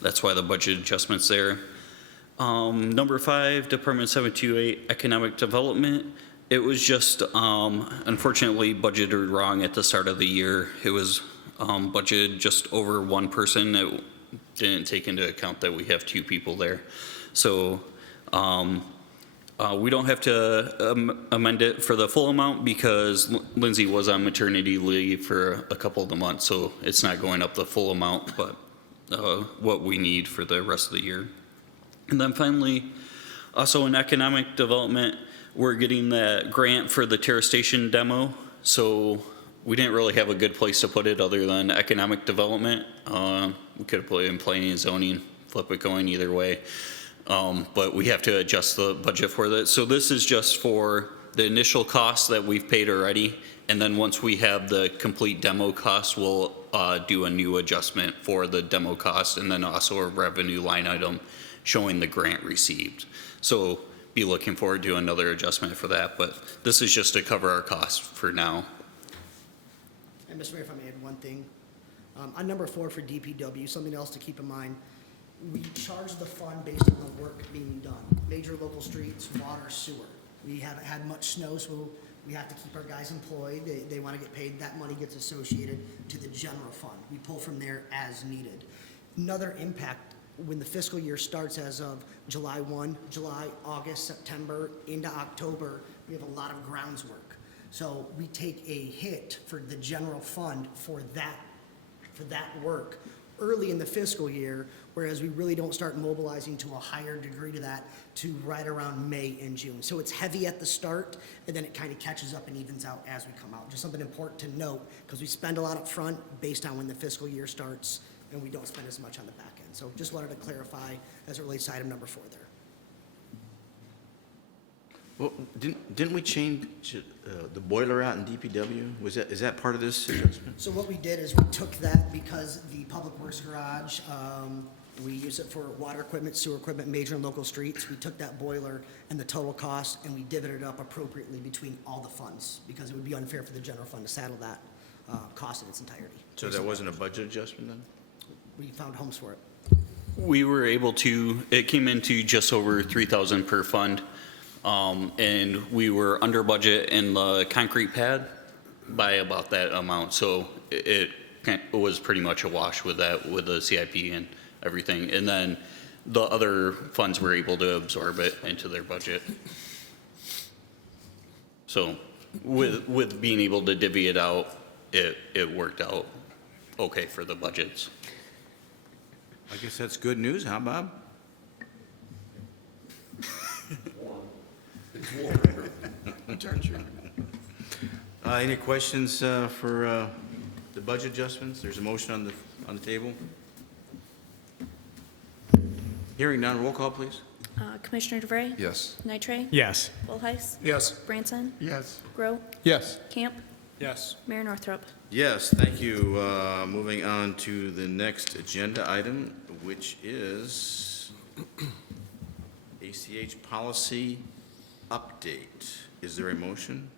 that's why the budget adjustment's there. Number 5, Department 728, Economic Development. It was just unfortunately budgeted wrong at the start of the year. It was budgeted just over one person. It didn't take into account that we have 2 people there. So we don't have to amend it for the full amount because Lindsay was on maternity leave for a couple of the months, so it's not going up the full amount, but what we need for the rest of the year. And then finally, also in economic development, we're getting that grant for the Terra Station demo. So we didn't really have a good place to put it other than economic development. We could have put it in planning and zoning, flip it going either way. But we have to adjust the budget for that. So this is just for the initial costs that we've paid already. And then once we have the complete demo cost, we'll do a new adjustment for the demo cost, and then also a revenue line item showing the grant received. So be looking forward to another adjustment for that, but this is just to cover our costs for now. And Mr. Mayor, if I may add one thing. On number 4 for DPW, something else to keep in mind, we charge the fund based on the work being done. Major local streets, water, sewer. We haven't had much snow, so we have to keep our guys employed. They want to get paid. That money gets associated to the general fund. We pull from there as needed. Another impact, when the fiscal year starts as of July 1, July, August, September, into October, we have a lot of grounds work. So we take a hit for the general fund for that work early in the fiscal year, whereas we really don't start mobilizing to a higher degree to that to right around May and June. So it's heavy at the start, and then it kind of catches up and evens out as we come out. Just something important to note, because we spend a lot up front based on when the fiscal year starts, and we don't spend as much on the back end. So just wanted to clarify as it relates to item number 4 there. Well, didn't we change the boiler out in DPW? Is that part of this adjustment? So what we did is we took that because the Public Works Garage, we use it for water equipment, sewer equipment, major and local streets. We took that boiler and the total cost, and we divided it up appropriately between all the funds, because it would be unfair for the general fund to saddle that cost in its entirety. So that wasn't a budget adjustment then? We found homes for it. We were able to, it came into just over 3,000 per fund. And we were under budget in the concrete pad by about that amount. So it was pretty much a wash with that, with the CIP and everything. And then the other funds were able to absorb it into their budget. So with being able to divvy it out, it worked out okay for the budgets. I guess that's good news, huh, Bob? It's warm. Any questions for the budget adjustments? There's a motion on the table. Hearing none, roll call, please. Commissioner DeVray? Yes. Nitre? Yes. Volheis? Yes. Branson? Yes. Grow? Yes. Camp? Yes. Mayor Northrop? Yes, thank you. Moving on to the next agenda item, which is ACH policy update. Is there a motion?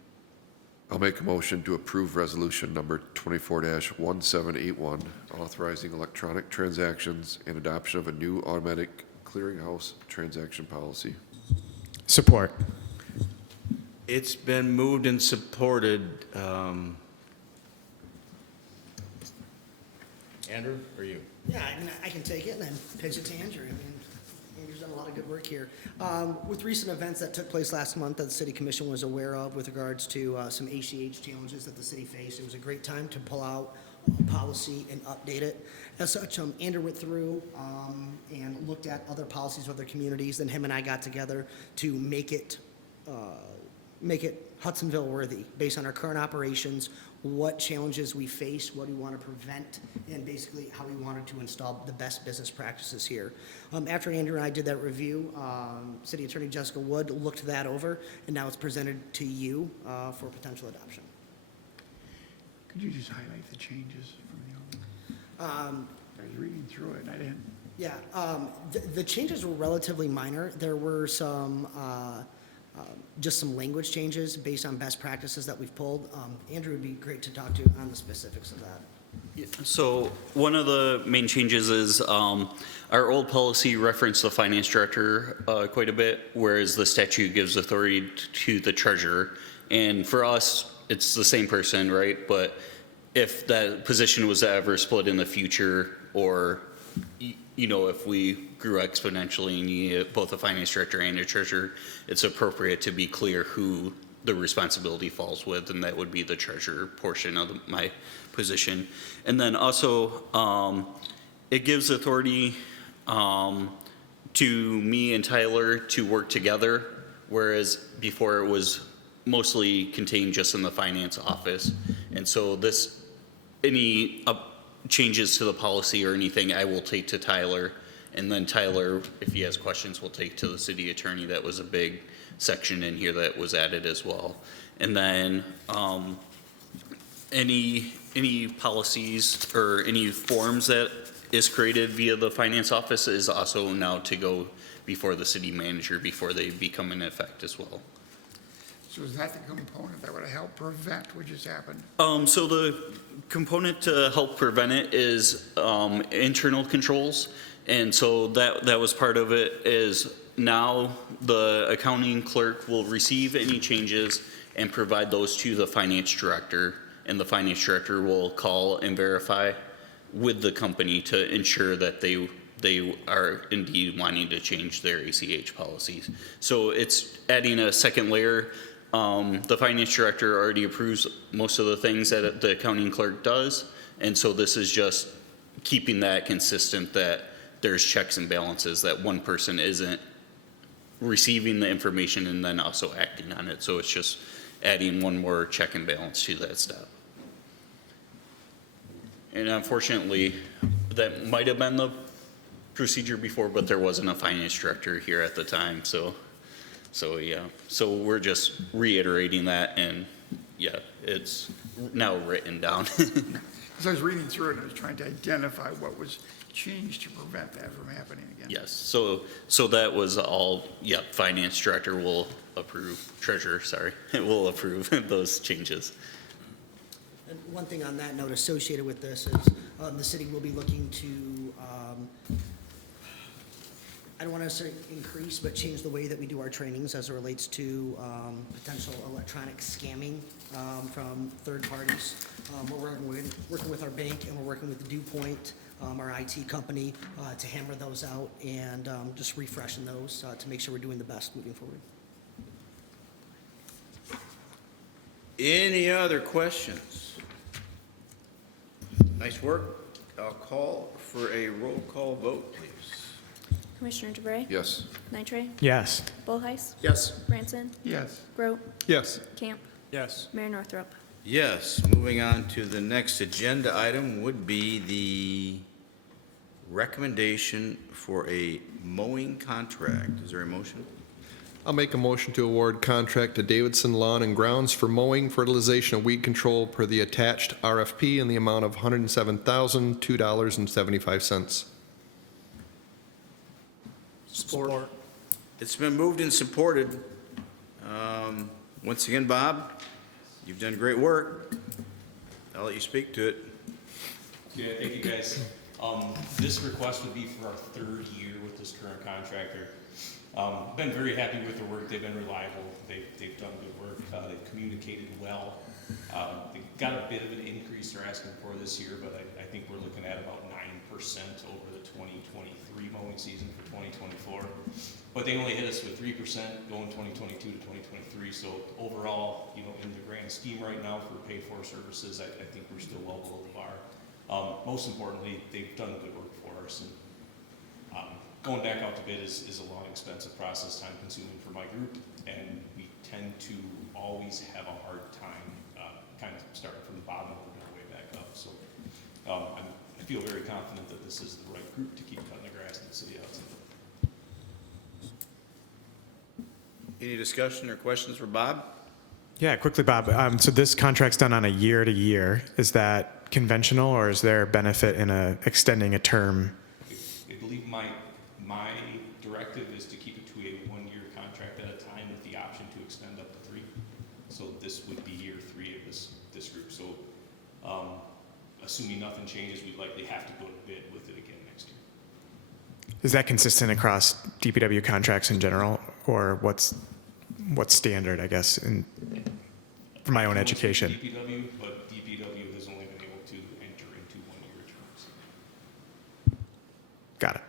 I'll make a motion to approve resolution number 24-1781, authorizing electronic transactions and adoption of a new automatic clearinghouse transaction policy. Support. It's been moved and supported. Andrew, or you? Yeah, I can take it and then pitch it to Andrew. I mean, Andrew's done a lot of good work here. With recent events that took place last month that the City Commission was aware of with regards to some ACH challenges that the city faced, it was a great time to pull out a policy and update it. As such, Andrew went through and looked at other policies of other communities. Then him and I got together to make it make it Hudsonville worthy, based on our current operations, what challenges we face, what we want to prevent, and basically how we wanted to install the best business practices here. After Andrew and I did that review, City Attorney Jessica Wood looked that over, and now it's presented to you for potential adoption. Could you just highlight the changes from the old one? I was reading through it, and I didn't. Yeah, the changes were relatively minor. There were some, just some language changes based on best practices that we've pulled. Andrew would be great to talk to on the specifics of that. So one of the main changes is our old policy referenced the finance director quite a bit, whereas the statute gives authority to the treasurer. And for us, it's the same person, right? But if that position was ever split in the future, or you know, if we grew exponentially and you need both a finance director and a treasurer, it's appropriate to be clear who the responsibility falls with, and that would be the treasurer portion of my position. And then also, it gives authority to me and Tyler to work together, whereas before it was mostly contained just in the finance office. And so this, any changes to the policy or anything, I will take to Tyler. And then Tyler, if he has questions, will take to the city attorney. That was a big section in here that was added as well. And then any policies or any forms that is created via the finance office is also now to go before the city manager before they become in effect as well. So is that the component that would help prevent what just happened? So the component to help prevent it is internal controls. And so that was part of it. Is now the accounting clerk will receive any changes and provide those to the finance director, and the finance director will call and verify with the company to ensure that they are indeed wanting to change their ACH policies. So it's adding a second layer. The finance director already approves most of the things that the accounting clerk does, and so this is just keeping that consistent, that there's checks and balances, that one person isn't receiving the information and then also acting on it. So it's just adding one more check and balance to that step. And unfortunately, that might have been the procedure before, but there wasn't a finance director here at the time. So yeah, so we're just reiterating that, and yeah, it's now written down. Because I was reading through it and I was trying to identify what was changed to prevent that from happening again. Yes, so that was all, yeah, finance director will approve, treasurer, sorry, will approve those changes. And one thing on that note associated with this is the city will be looking to, I don't want to say increase, but change the way that we do our trainings as it relates to potential electronic scamming from third parties. We're working with our bank, and we're working with the DuPoint, our IT company, to hammer those out and just refreshing those to make sure we're doing the best moving forward. Any other questions? Nice work. I'll call for a roll call vote, please. Commissioner DeVray? Yes. Nitre? Yes. Bullheis? Yes. Branson? Yes. Grote? Yes. Camp? Yes. Mayor Northrop? Yes, moving on to the next agenda item would be the recommendation for a mowing contract. Is there a motion? I'll make a motion to award contract to Davidson Lawn and Grounds for mowing, fertilization, and weed control per the attached RFP in the amount of $107,002.75. Support. It's been moved and supported. Once again, Bob, you've done great work. I'll let you speak to it. Yeah, thank you, guys. This request would be for our third year with this current contractor. Been very happy with their work. They've been reliable. They've done good work. They've communicated well. They got a bit of an increase they're asking for this year, but I think we're looking at about 9% over the 2023 mowing season for 2024. But they only hit us with 3% going 2022 to 2023. So overall, you know, in the grand scheme right now for paid-for services, I think we're still well below the bar. Most importantly, they've done good work for us. And going back out to bid is a long, expensive process, time-consuming for my group, and we tend to always have a hard time kind of starting from the bottom and working our way back up. So I feel very confident that this is the right group to keep cutting the grass in the city of Hudsonville. Any discussion or questions for Bob? Yeah, quickly, Bob. So this contract's done on a year to year. Is that conventional, or is there a benefit in extending a term? I believe my directive is to keep it to a one-year contract at a time with the option to extend up to 3. So this would be year 3 of this group. So assuming nothing changes, we'd likely have to go to bid with it again next year. Is that consistent across DPW contracts in general, or what's standard, I guess, for my own education? DPW, but DPW has only been able to enter into one-year terms. Got it.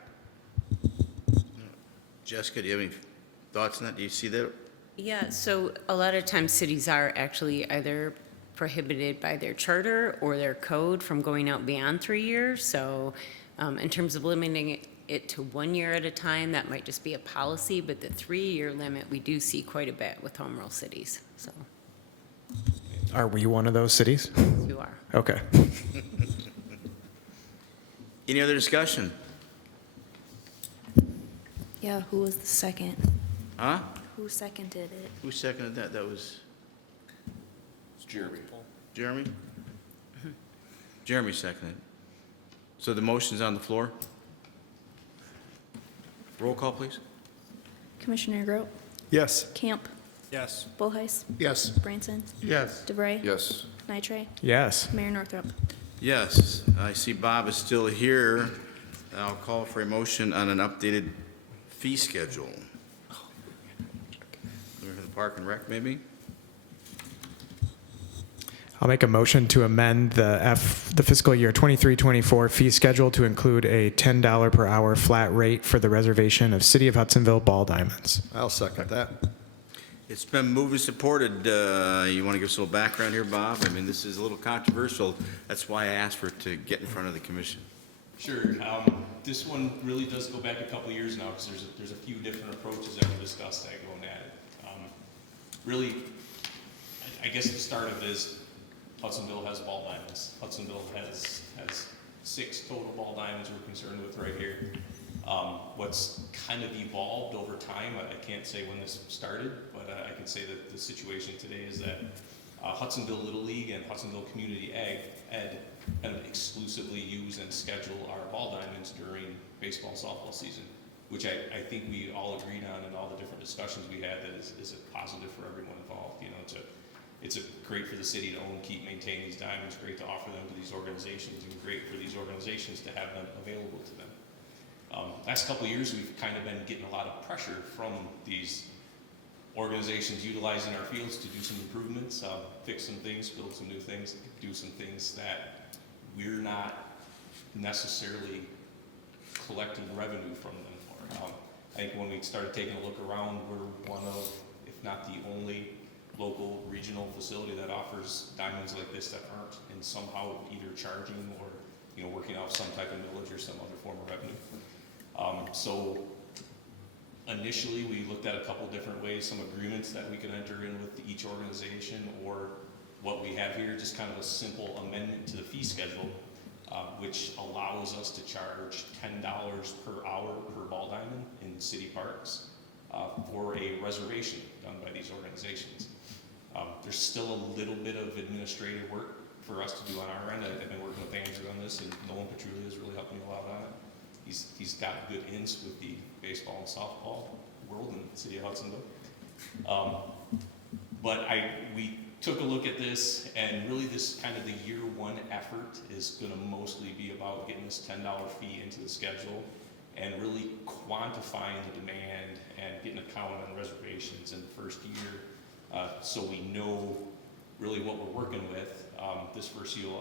Jessica, do you have any thoughts on that? Do you see that? Yeah, so a lot of times cities are actually either prohibited by their charter or their code from going out beyond 3 years. So in terms of limiting it to 1 year at a time, that might just be a policy, but the 3-year limit, we do see quite a bit with home rule cities, so. Are we one of those cities? You are. Okay. Any other discussion? Yeah, who was the second? Huh? Who seconded it? Who seconded that? That was It's Jeremy. Jeremy? Jeremy seconded. So the motion's on the floor? Roll call, please. Commissioner Grote, Yes. Camp, Yes. Bullheis, Yes. Branson, Yes. DeVray, Yes. Nitre, Yes. Mayor Northrup. Yes, I see Bob is still here. I'll call for a motion on an updated fee schedule. For the Park and Rec, maybe? I'll make a motion to amend the fiscal year 23-24 fee schedule to include a $10 per hour flat rate for the reservation of City of Hudsonville ball diamonds. I'll second that. It's been moved and supported. You want to give us a little background here, Bob? I mean, this is a little controversial. That's why I asked for it to get in front of the commission. Sure. This one really does go back a couple of years now because there's a few different approaches that were discussed that going at it. Really, I guess the start of it is Hudsonville has ball diamonds. Hudsonville has 6 total ball diamonds we're concerned with right here. What's kind of evolved over time, I can't say when this started, but I can say that the situation today is that Hudsonville Little League and Hudsonville Community Ed kind of exclusively use and schedule our ball diamonds during baseball and softball season, which I think we all agreed on in all the different discussions we had that is a positive for everyone involved. You know, it's great for the city to own, keep, maintain these diamonds, great to offer them to these organizations, and great for these organizations to have them available to them. Last couple of years, we've kind of been getting a lot of pressure from these organizations utilizing our fields to do some improvements, fix some things, build some new things, do some things that we're not necessarily collecting revenue from them for. I think when we started taking a look around, we're one of, if not the only, local regional facility that offers diamonds like this that aren't in somehow either charging or, you know, working off some type of millage or some other form of revenue. So initially we looked at a couple different ways, some agreements that we could enter in with each organization, or what we have here, just kind of a simple amendment to the fee schedule, which allows us to charge $10 per hour per ball diamond in city parks for a reservation done by these organizations. There's still a little bit of administrative work for us to do on our end. I've been working with Andrew on this, and Nolan Petrulia has really helped me a lot on it. He's got good ins with the baseball and softball world in the city of Hudsonville. But we took a look at this, and really this kind of the year one effort is going to mostly be about getting this $10 fee into the schedule and really quantifying the demand and getting a count on reservations in the first year, so we know really what we're working with. This first year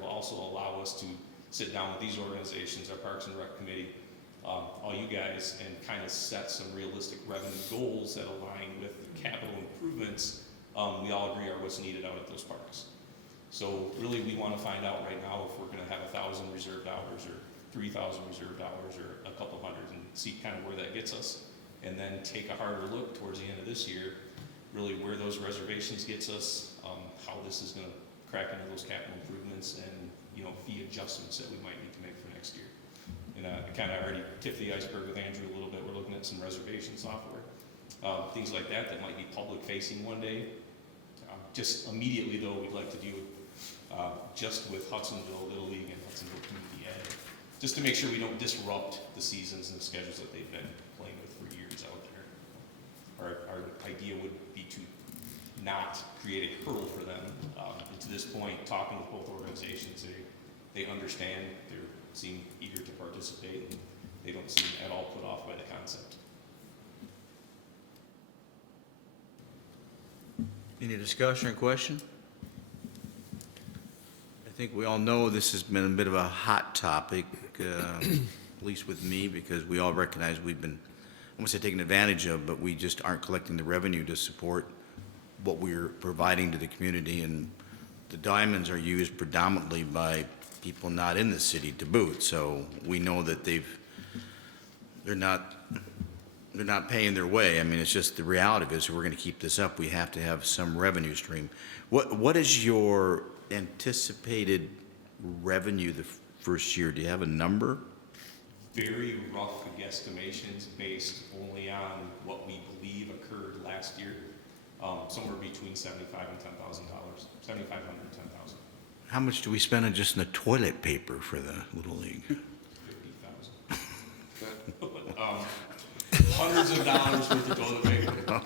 will also allow us to sit down with these organizations, our Parks and Rec Committee, all you guys, and kind of set some realistic revenue goals that align with the capital improvements we all agree are what's needed out at those parks. So really we want to find out right now if we're going to have 1,000 reserved hours or 3,000 reserved hours or a couple hundred, and see kind of where that gets us, and then take a harder look towards the end of this year really where those reservations gets us, how this is gonna crack into those capital improvements and, you know, fee adjustments that we might need to make for next year. And I kind of already tipped the iceberg with Andrew a little bit. We're looking at some reservation software, things like that might be public facing one day. Just immediately though, we'd like to do just with Hudsonville Little League and Hudsonville Community Ed, just to make sure we don't disrupt the seasons and the schedules that they've been playing with for years out there. Our idea would be to not create a hurdle for them. And to this point, talking with both organizations, they understand, they seem eager to participate, and they don't seem at all put off by the concept. Any discussion or question? I think we all know this has been a bit of a hot topic, at least with me, because we all recognize we've been, I won't say taken advantage of, but we just aren't collecting the revenue to support what we're providing to the community. And the diamonds are used predominantly by people not in the city to boot. So we know that they're not paying their way. I mean, it's just the reality of it is, if we're going to keep this up, we have to have some revenue stream. What is your anticipated revenue the first year? Do you have a number? Very rough guesstimations based only on what we believe occurred last year. Somewhere between $7,500 and $10,000, $7,500 and $10,000. How much do we spend on just the toilet paper for the Little League? 50,000. Hundreds of dollars worth of toilet paper.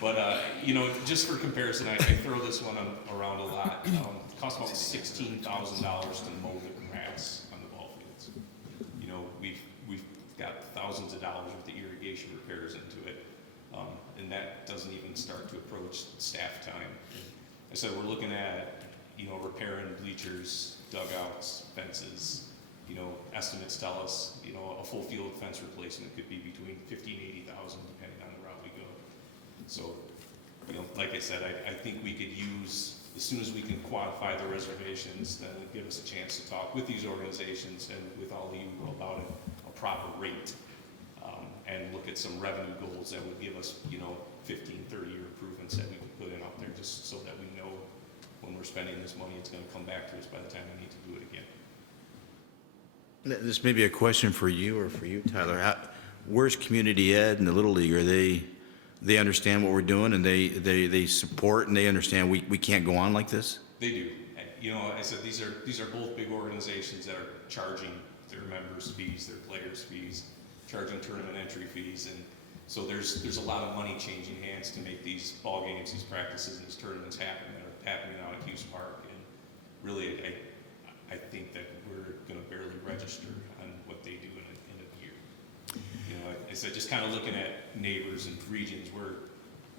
But, you know, just for comparison, I throw this one around a lot. It costs about $16,000 to mow the grass on the ball fields. You know, we've got thousands of dollars worth of irrigation repairs into it. And that doesn't even start to approach staff time. I said we're looking at, you know, repairing bleachers, dugouts, fences. You know, estimates tell us, you know, a full field fence replacement could be between $50,000 and $80,000 depending on the route we go. So, you know, like I said, I think we could use, as soon as we can quantify the reservations, then give us a chance to talk with these organizations and with all of you about a proper rate, and look at some revenue goals that would give us, you know, 15, 30-year improvements that we could put in out there, just so that we know when we're spending this money, it's going to come back to us by the time we need to do it again. This may be a question for you or for you, Tyler. Where's Community Ed and the Little League? Are they understand what we're doing, and they support, and they understand we can't go on like this? They do. You know, I said these are both big organizations that are charging their members fees, their players fees, charging tournament entry fees, and so there's a lot of money changing hands to make these ball games, these practices, and these tournaments happen that are happening out at Hughes Park. And really, I think that we're going to barely register on what they do in a year. You know, I said, just kind of looking at neighbors and regions,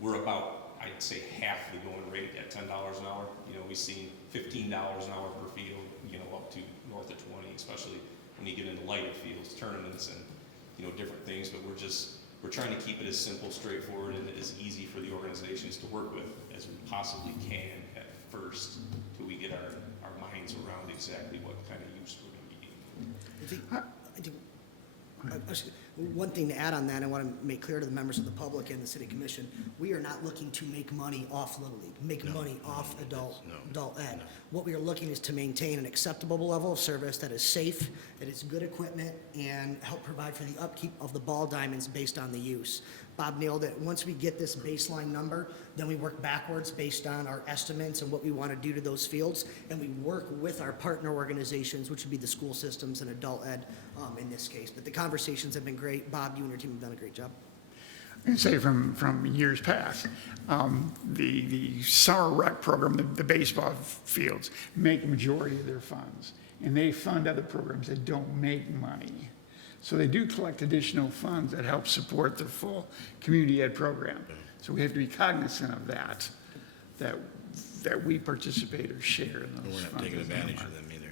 we're about, I'd say, half the going rate at $10 an hour. You know, we've seen $15 an hour per field, you know, up to north of 20, especially when you get into lighted fields, tournaments, and, you know, different things. But we're trying to keep it as simple, straightforward, and as easy for the organizations to work with as we possibly can at first, till we get our minds around exactly what kind of use we're going to be getting. One thing to add on that, I want to make clear to the members of the public and the city commission, we are not looking to make money off Little League, money off adult ed. No. What we are looking is to maintain an acceptable level of service that is safe, that is good equipment, and help provide for the upkeep of the ball diamonds based on the use. Bob nailed it. Once we get this baseline number, then we work backwards based on our estimates and what we want to do to those fields, and we work with our partner organizations, which would be the school systems and adult ed in this case. But the conversations have been great. Bob, you and your team have done a great job. I can say from years past, the summer rec program, the baseball fields, make a majority of their funds, and they fund other programs that don't make money. So they do collect additional funds that help support the full community ed program. So we have to be cognizant of that we participate or share in those funds. We're not taking advantage of them either.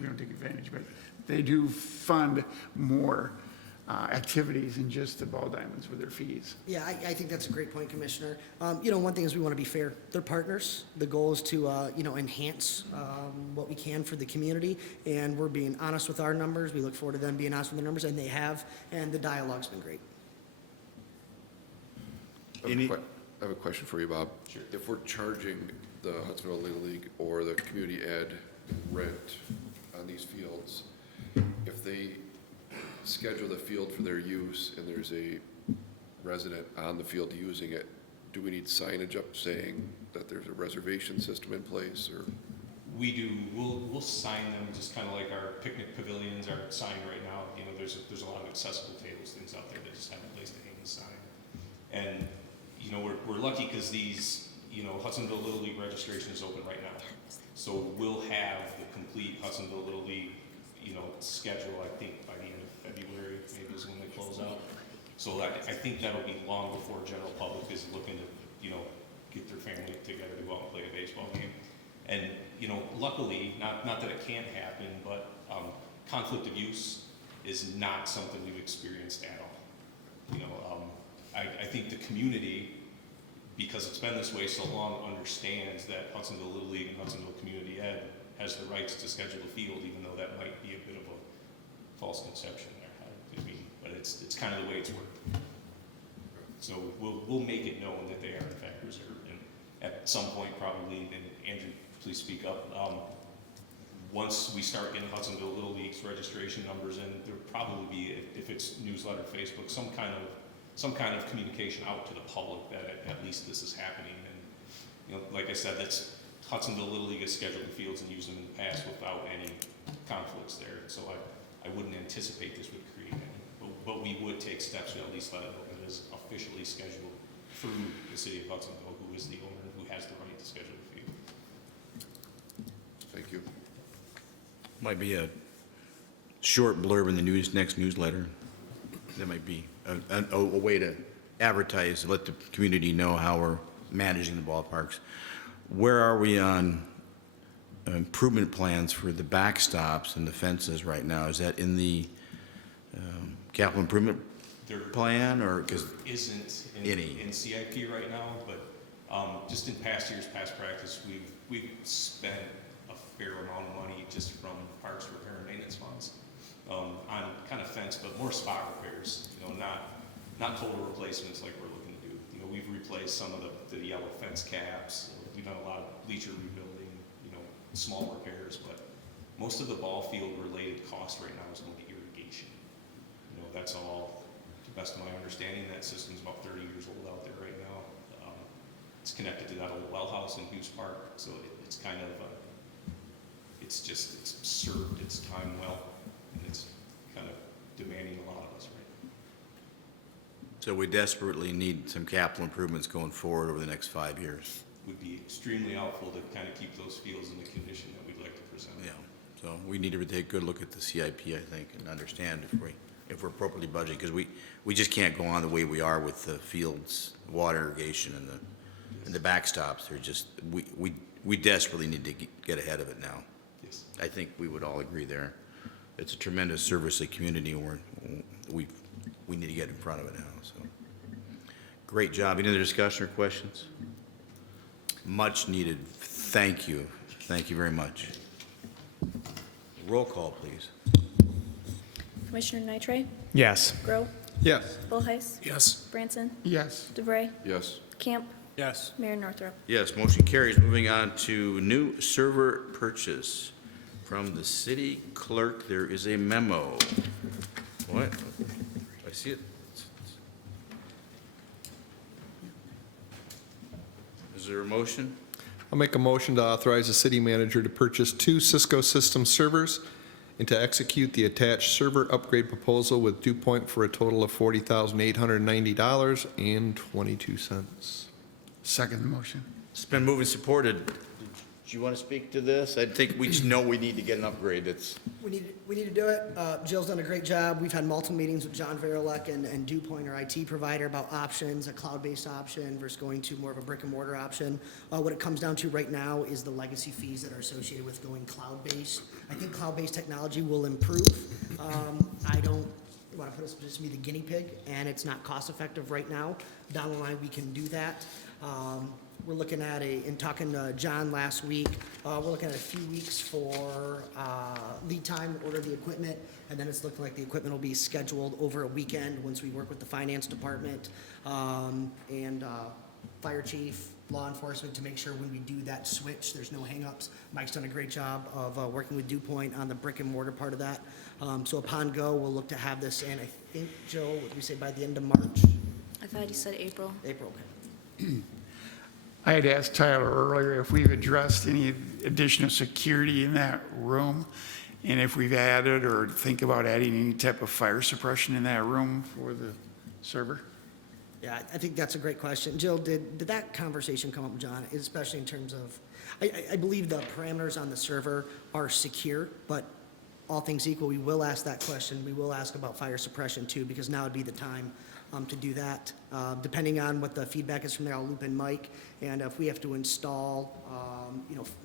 We don't take advantage, but they do fund more activities than just the ball diamonds with their fees. Yeah, I think that's a great point, Commissioner. You know, one thing is we want to be fair. They're partners. The goal is to, you know, enhance what we can for the community, and we're being honest with our numbers. We look forward to them being honest with their numbers, and they have, and the dialogue's been great. I have a question for you, Bob. Sure. If we're charging the Hudsonville Little League or the community ed rent on these fields, if they schedule the field for their use and there's a resident on the field using it, do we need signage up saying that there's a reservation system in place, or? We do, we'll sign them, just kind of like our picnic pavilions are signed right now. You know, there's a lot of accessible tables, things out there that just have a place to hang the sign. And, you know, we're lucky because these, you know, Hudsonville Little League registration is open right now. So we'll have the complete Hudsonville Little League, you know, schedule, I think, by the end of February, maybe is when they close out. So I think that'll be long before general public is looking to, you know, get their family together to go out and play a baseball game. And, you know, luckily, not that it can't happen, but conflict of use is not something we've experienced at all. You know, I think the community, because it's been this way so long, understands that Hudsonville Little League and Hudsonville Community Ed has the rights to schedule a field, even though that might be a bit of a false conception there. I mean, but it's kind of the way it's worked. So we'll make it known that they are in fact reserved, and at some point probably, and Andrew, please speak up. Once we start getting Hudsonville Little League's registration numbers in, there'll probably be, if it's newsletter, Facebook, some kind of communication out to the public that at least this is happening. And, you know, like I said, that's Hudsonville Little League has scheduled the fields and used them in the past without any conflicts there. So I wouldn't anticipate this would create any, but we would take steps to at least let it know that it is officially scheduled through the city of Hudsonville, who is the owner, who has the right to schedule the field. Thank you. Might be a short blurb in the next newsletter. That might be a way to advertise, let the community know how we're managing the ballparks. Where are we on improvement plans for the backstops and the fences right now? Is that in the capital improvement plan, or because isn't any in CIP right now, but just in past years, past practice, we've spent a fair amount of money just from parks repair and maintenance funds on kind of fence, but more spot repairs. You know, not total replacements like we're looking to do. You know, we've replaced some of the yellow fence caps. We've done a lot of bleacher rebuilding. You know, small repairs, but most of the ball field related cost right now is going to irrigation. You know, that's all. To the best of my understanding, that system's about 30 years old out there right now. It's connected to that old well house in Hughes Park, so it's kind of, it's served its time well, and it's kind of demanding a lot of us right now. so we desperately need some capital improvements going forward over the next 5 years. Would be extremely helpful to kind of keep those fields in the condition that we'd like to present. Yeah, so we need to take a good look at the CIP, I think, and understand if we're appropriately budgeted, because we just can't go on the way we are with the fields, water irrigation, and the backstops. They're just, we desperately need to get ahead of it now. Yes. I think we would all agree there. It's a tremendous service to the community, and we need to get in front of it now, so. Great job. Any other discussion or questions? Much needed. Thank you. Thank you very much. Roll call, please. Commissioner Nitre? Yes. Grow? Yes. Bullheis? Yes. Branson? Yes. DeVray? Yes. Camp? Yes. Mayor Northrop? Yes, motion carries. Moving on to new server purchase. From the city clerk, there is a memo. What? I see it. Is there a motion? I'll make a motion to authorize the city manager to purchase 2 Cisco system servers and to execute the attached server upgrade proposal with Dew Point for a total of $40,890.22. Second motion. It's been moved and supported. Do you want to speak to this? I think we just know we need to get an upgrade. We need to do it. Jill's done a great job. We've had multiple meetings with John Verilek and Dew Point, our IT provider, about options, a cloud-based option versus going to more of a brick-and-mortar option. What it comes down to right now is the legacy fees that are associated with going cloud-based. I think cloud-based technology will improve. I don't want to put us just to be the guinea pig, and it's not cost-effective right now. Down the line, we can do that. We're looking at in talking to John last week, we're looking at a few weeks for lead time to order the equipment, and then it's looking like the equipment will be scheduled over a weekend once we work with the finance department. fire chief, law enforcement, to make sure when we do that switch, there's no hangups. Mike's done a great job of working with Dew Point on the brick and mortar part of that. So upon go, we'll look to have this in, I think, Joe, what did we say, by the end of March? I thought you said April. April, okay. I had asked Tyler earlier if we've addressed any additional security in that room, and if we've added or think about adding any type of fire suppression in that room for the server. Yeah, I think that's a great question. Jill, did that conversation come up, John, especially in terms of, I believe the parameters on the server are secure, but all things equal, we will ask that question. We will ask about fire suppression too, because now would be the time to do that. Depending on what the feedback is from there, I'll loop in Mike, and if we have to install,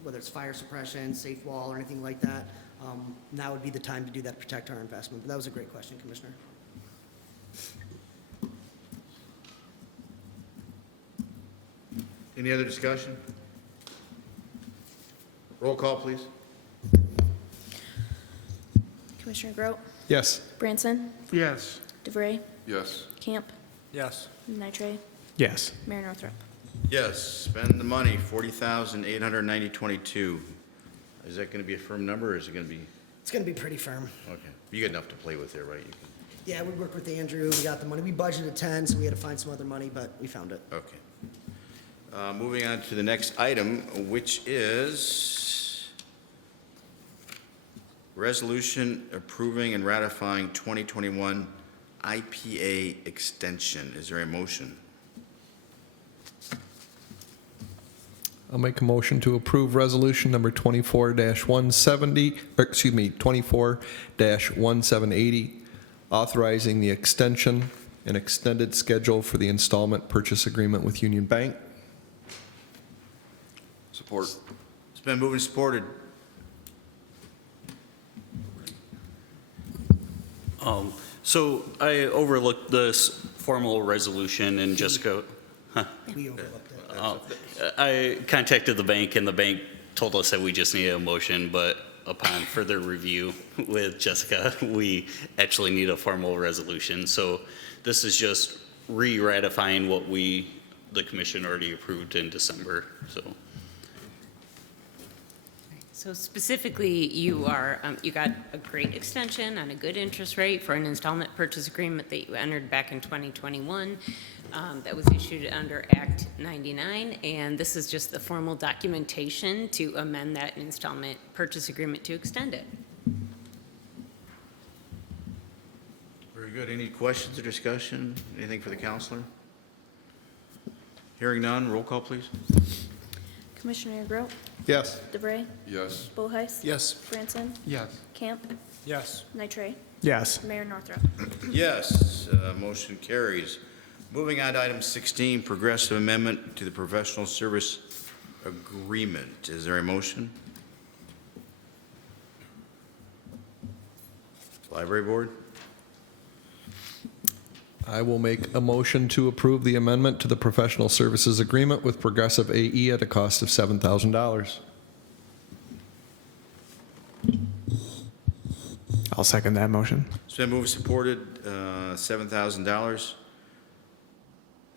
whether it's fire suppression, safe wall, or anything like that, now would be the time to do that, to protect our investment. But that was a great question, Commissioner. Any other discussion? Roll call, please. Commissioner Grout, Yes. Branson, Yes. DeVray, Yes. Camp, Yes. Nitre, Yes. Mayor Northrop. Yes, spend the money, $40,890.22. Is that going to be a firm number, or is it going to be, It's going to be pretty firm. okay. You got enough to play with there, right? You can- Yeah, we worked with Andrew, we got the money. We budgeted 10, so we had to find some other money, but we found it. Okay. Moving on to the next item, which is resolution approving and ratifying 2021 IPA extension. Is there a motion? I'll make a motion to approve resolution number 24-170, or excuse me, 24-1780, authorizing the extension and extended schedule for the installment purchase agreement with Union Bank. Support. It's been moved and supported. So I overlooked this formal resolution, and Jessica, We overlooked it. I contacted the bank, and the bank told us that we just needed a motion, but upon further review with Jessica, we actually need a formal resolution. So this is just re-ratifying what the commission already approved in December, so. So specifically, you got a great extension on a good interest rate for an installment purchase agreement that you entered back in 2021. That was issued under Act 99, and this is just the formal documentation to amend that installment purchase agreement to extend it. Very good. Any questions or discussion? Anything for the counselor? Hearing none, roll call, please. Commissioner Grout, Yes. DeVray, Yes. Bullheis. Yes. Branson, Yes. Camp, Yes. Nitre, Yes. Mayor Northrop. Yes, motion carries. Moving on to item 16, progressive amendment to the professional service agreement. Is there a motion? Library Board? I will make a motion to approve the amendment to the professional services agreement with Progressive AE at a cost of $7,000. I'll second that motion. It's been moved and supported, $7,000.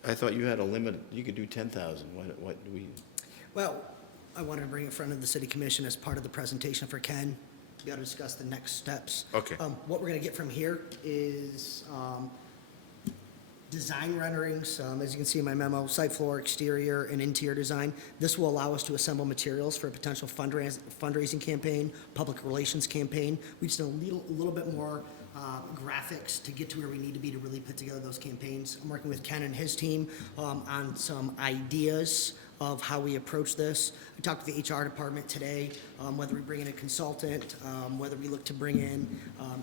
I thought you had a limit, you could do 10,000. What do we? Well, I wanted to bring it in front of the city commission as part of the presentation for Ken, to be able to discuss the next steps. Okay. What we're gonna get from here is, design renderings, as you can see in my memo, site floor, exterior, and interior design. This will allow us to assemble materials for a potential fundraising campaign, public relations campaign. We just need a little bit more graphics to get to where we need to be to really put together those campaigns. I'm working with Ken and his team on some ideas of how we approach this. I talked to the HR department today, whether we bring in a consultant, whether we look to bring in,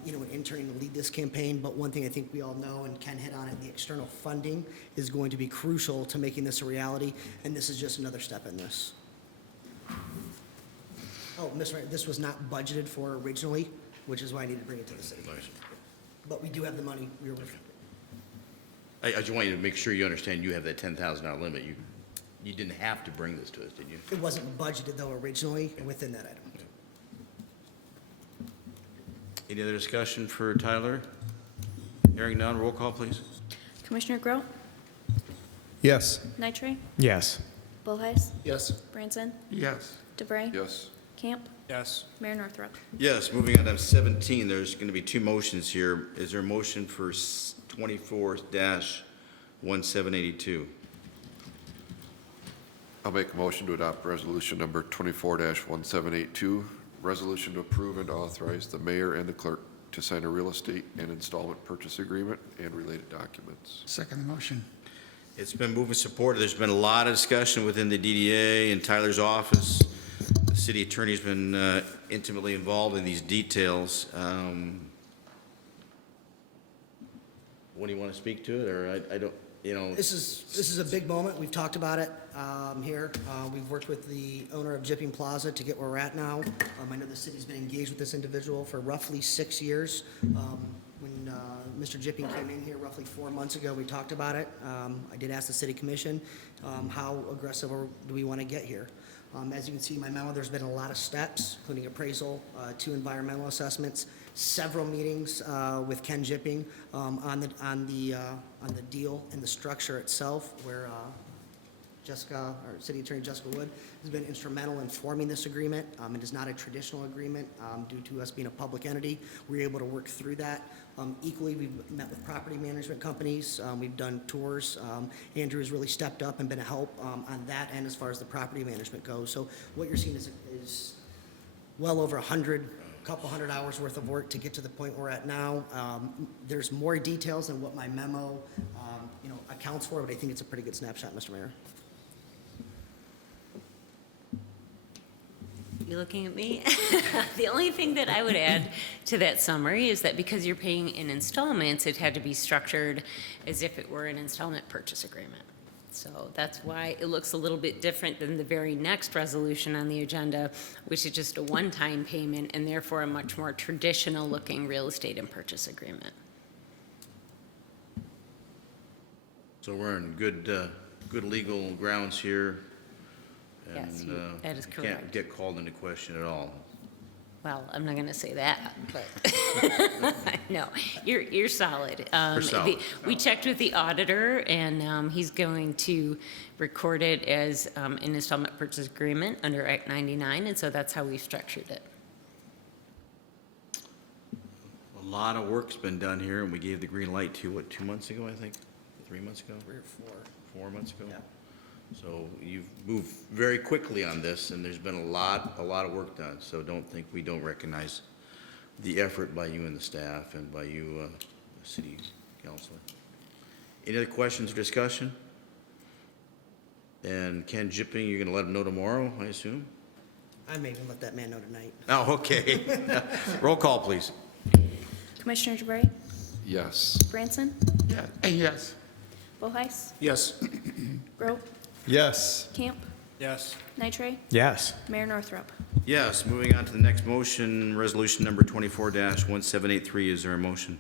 an intern to lead this campaign. But one thing I think we all know, and Ken hit on it, the external funding is going to be crucial to making this a reality, and this is just another step in this. Oh, Mr. Mayor, this was not budgeted for originally, which is why I needed to bring it to the city. Nice. But we do have the money. I just want you to make sure you understand you have that $10,000 limit. You didn't have to bring this to us, did you? It wasn't budgeted though originally within that item. Any other discussion for Tyler? Hearing none, roll call, please. Commissioner Grout, Yes. Nitre, Yes. Bullheis, Yes. Branson, Yes. DeVray, Yes. Camp, Yes. Mayor Northrup. Yes, moving on to 17, there's going to be two motions here. Is there a motion for 24-1782? I'll make a motion to adopt resolution number 24-1782, resolution to approve and authorize the mayor and the clerk to sign a real estate and installment purchase agreement and related documents. Second the motion. It's been moved and supported. There's been a lot of discussion within the DDA and Tyler's office. The city attorney's been intimately involved in these details. What do you want to speak to it, or I don't, you know? This is a big moment. We've talked about it here. We've worked with the owner of Jipping Plaza to get where we're at now. I know the city's been engaged with this individual for roughly 6 years. When Mr. Jipping came in here roughly 4 months ago, we talked about it. I did ask the city commission, how aggressive do we want to get here? As you can see in my memo, there's been a lot of steps, including appraisal, 2 environmental assessments, several meetings with Ken Jipping on the deal and the structure itself, where Jessica, or City Attorney Jessica Wood, has been instrumental in forming this agreement. It is not a traditional agreement due to us being a public entity. We were able to work through that. Equally, we've met with property management companies. We've done tours. Andrew has really stepped up and been a help on that end as far as the property management goes. So what you're seeing is well over 100, couple hundred hours worth of work to get to the point we're at now. There's more details than what my memo, accounts for, but I think it's a pretty good snapshot, Mr. Mayor. You looking at me? The only thing that I would add to that summary is that because you're paying in installments, it had to be structured as if it were an installment purchase agreement. So that's why it looks a little bit different than the very next resolution on the agenda, which is just a one-time payment and therefore a much more traditional looking real estate and purchase agreement. So we're in good legal grounds here. Yes, And that is you correct. can't get called into question at all. Well, I'm not going to say that, but no, you're solid. We're solid. We checked with the auditor, and he's going to record it as an installment purchase agreement under Act 99, and so that's how we've structured it. A lot of work's been done here, and we gave the green light to, 2 months ago, I think? 3 months ago? 3 or 4. 4 months ago? Yeah. So you've moved very quickly on this, and there's been a lot of work done. So don't think we don't recognize the effort by you and the staff and by you, city councilor. Any other questions or discussion? And Ken Jipping, you're gonna let him know tomorrow, I assume? I may even let that man know tonight. Oh, okay. Roll call, please. Commissioner DeVray, Yes. Branson, Yeah. Yes. Bullheis, Yes. Grote, Yes. Camp, Yes. Nitre, Yes. Mayor Northrup. Yes, moving on to the next motion, resolution number 24-1783. Is there a motion?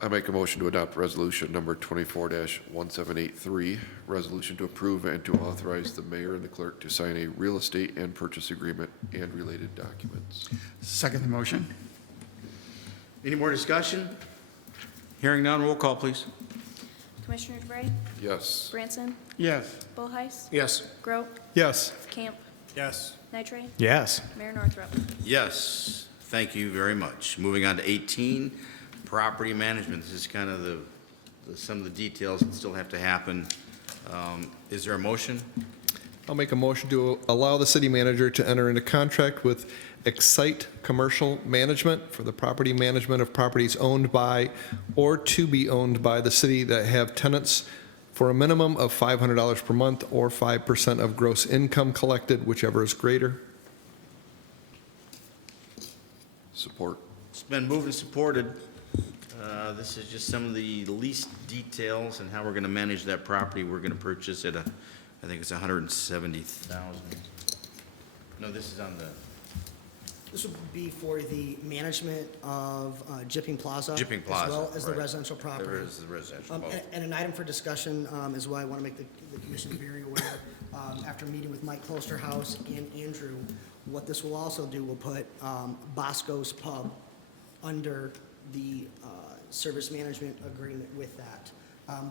I make a motion to adopt resolution number 24-1783, resolution to approve and to authorize the mayor and the clerk to sign a real estate and purchase agreement and related documents. Second the motion. Any more discussion? Hearing none, roll call, please. Commissioner DeVray, Yes. Branson, Yes. Bullheis, Yes. Grote, Yes. Camp, Yes. Nitre, Yes. Mayor Northrup. Yes, thank you very much. Moving on to 18, property management. This is kind of some of the details that still have to happen. Is there a motion? I'll make a motion to allow the city manager to enter into contract with Excite Commercial Management for the property management of properties owned by or to be owned by the city that have tenants for a minimum of $500 per month or 5% of gross income collected, whichever is greater. Support. It's been moved and supported. This is just some of the least details and how we're going to manage that property. We're going to purchase at I think it's $170,000. No, this is on the This would be for the management of Jipping Plaza. Jipping Plaza, As well as the right. residential property. There is the residential. both. And an item for discussion is why I want to make the commission very aware, after meeting with Mike Klosterhouse and Andrew, what this will also do will put Bosco's Pub under the service management agreement with that.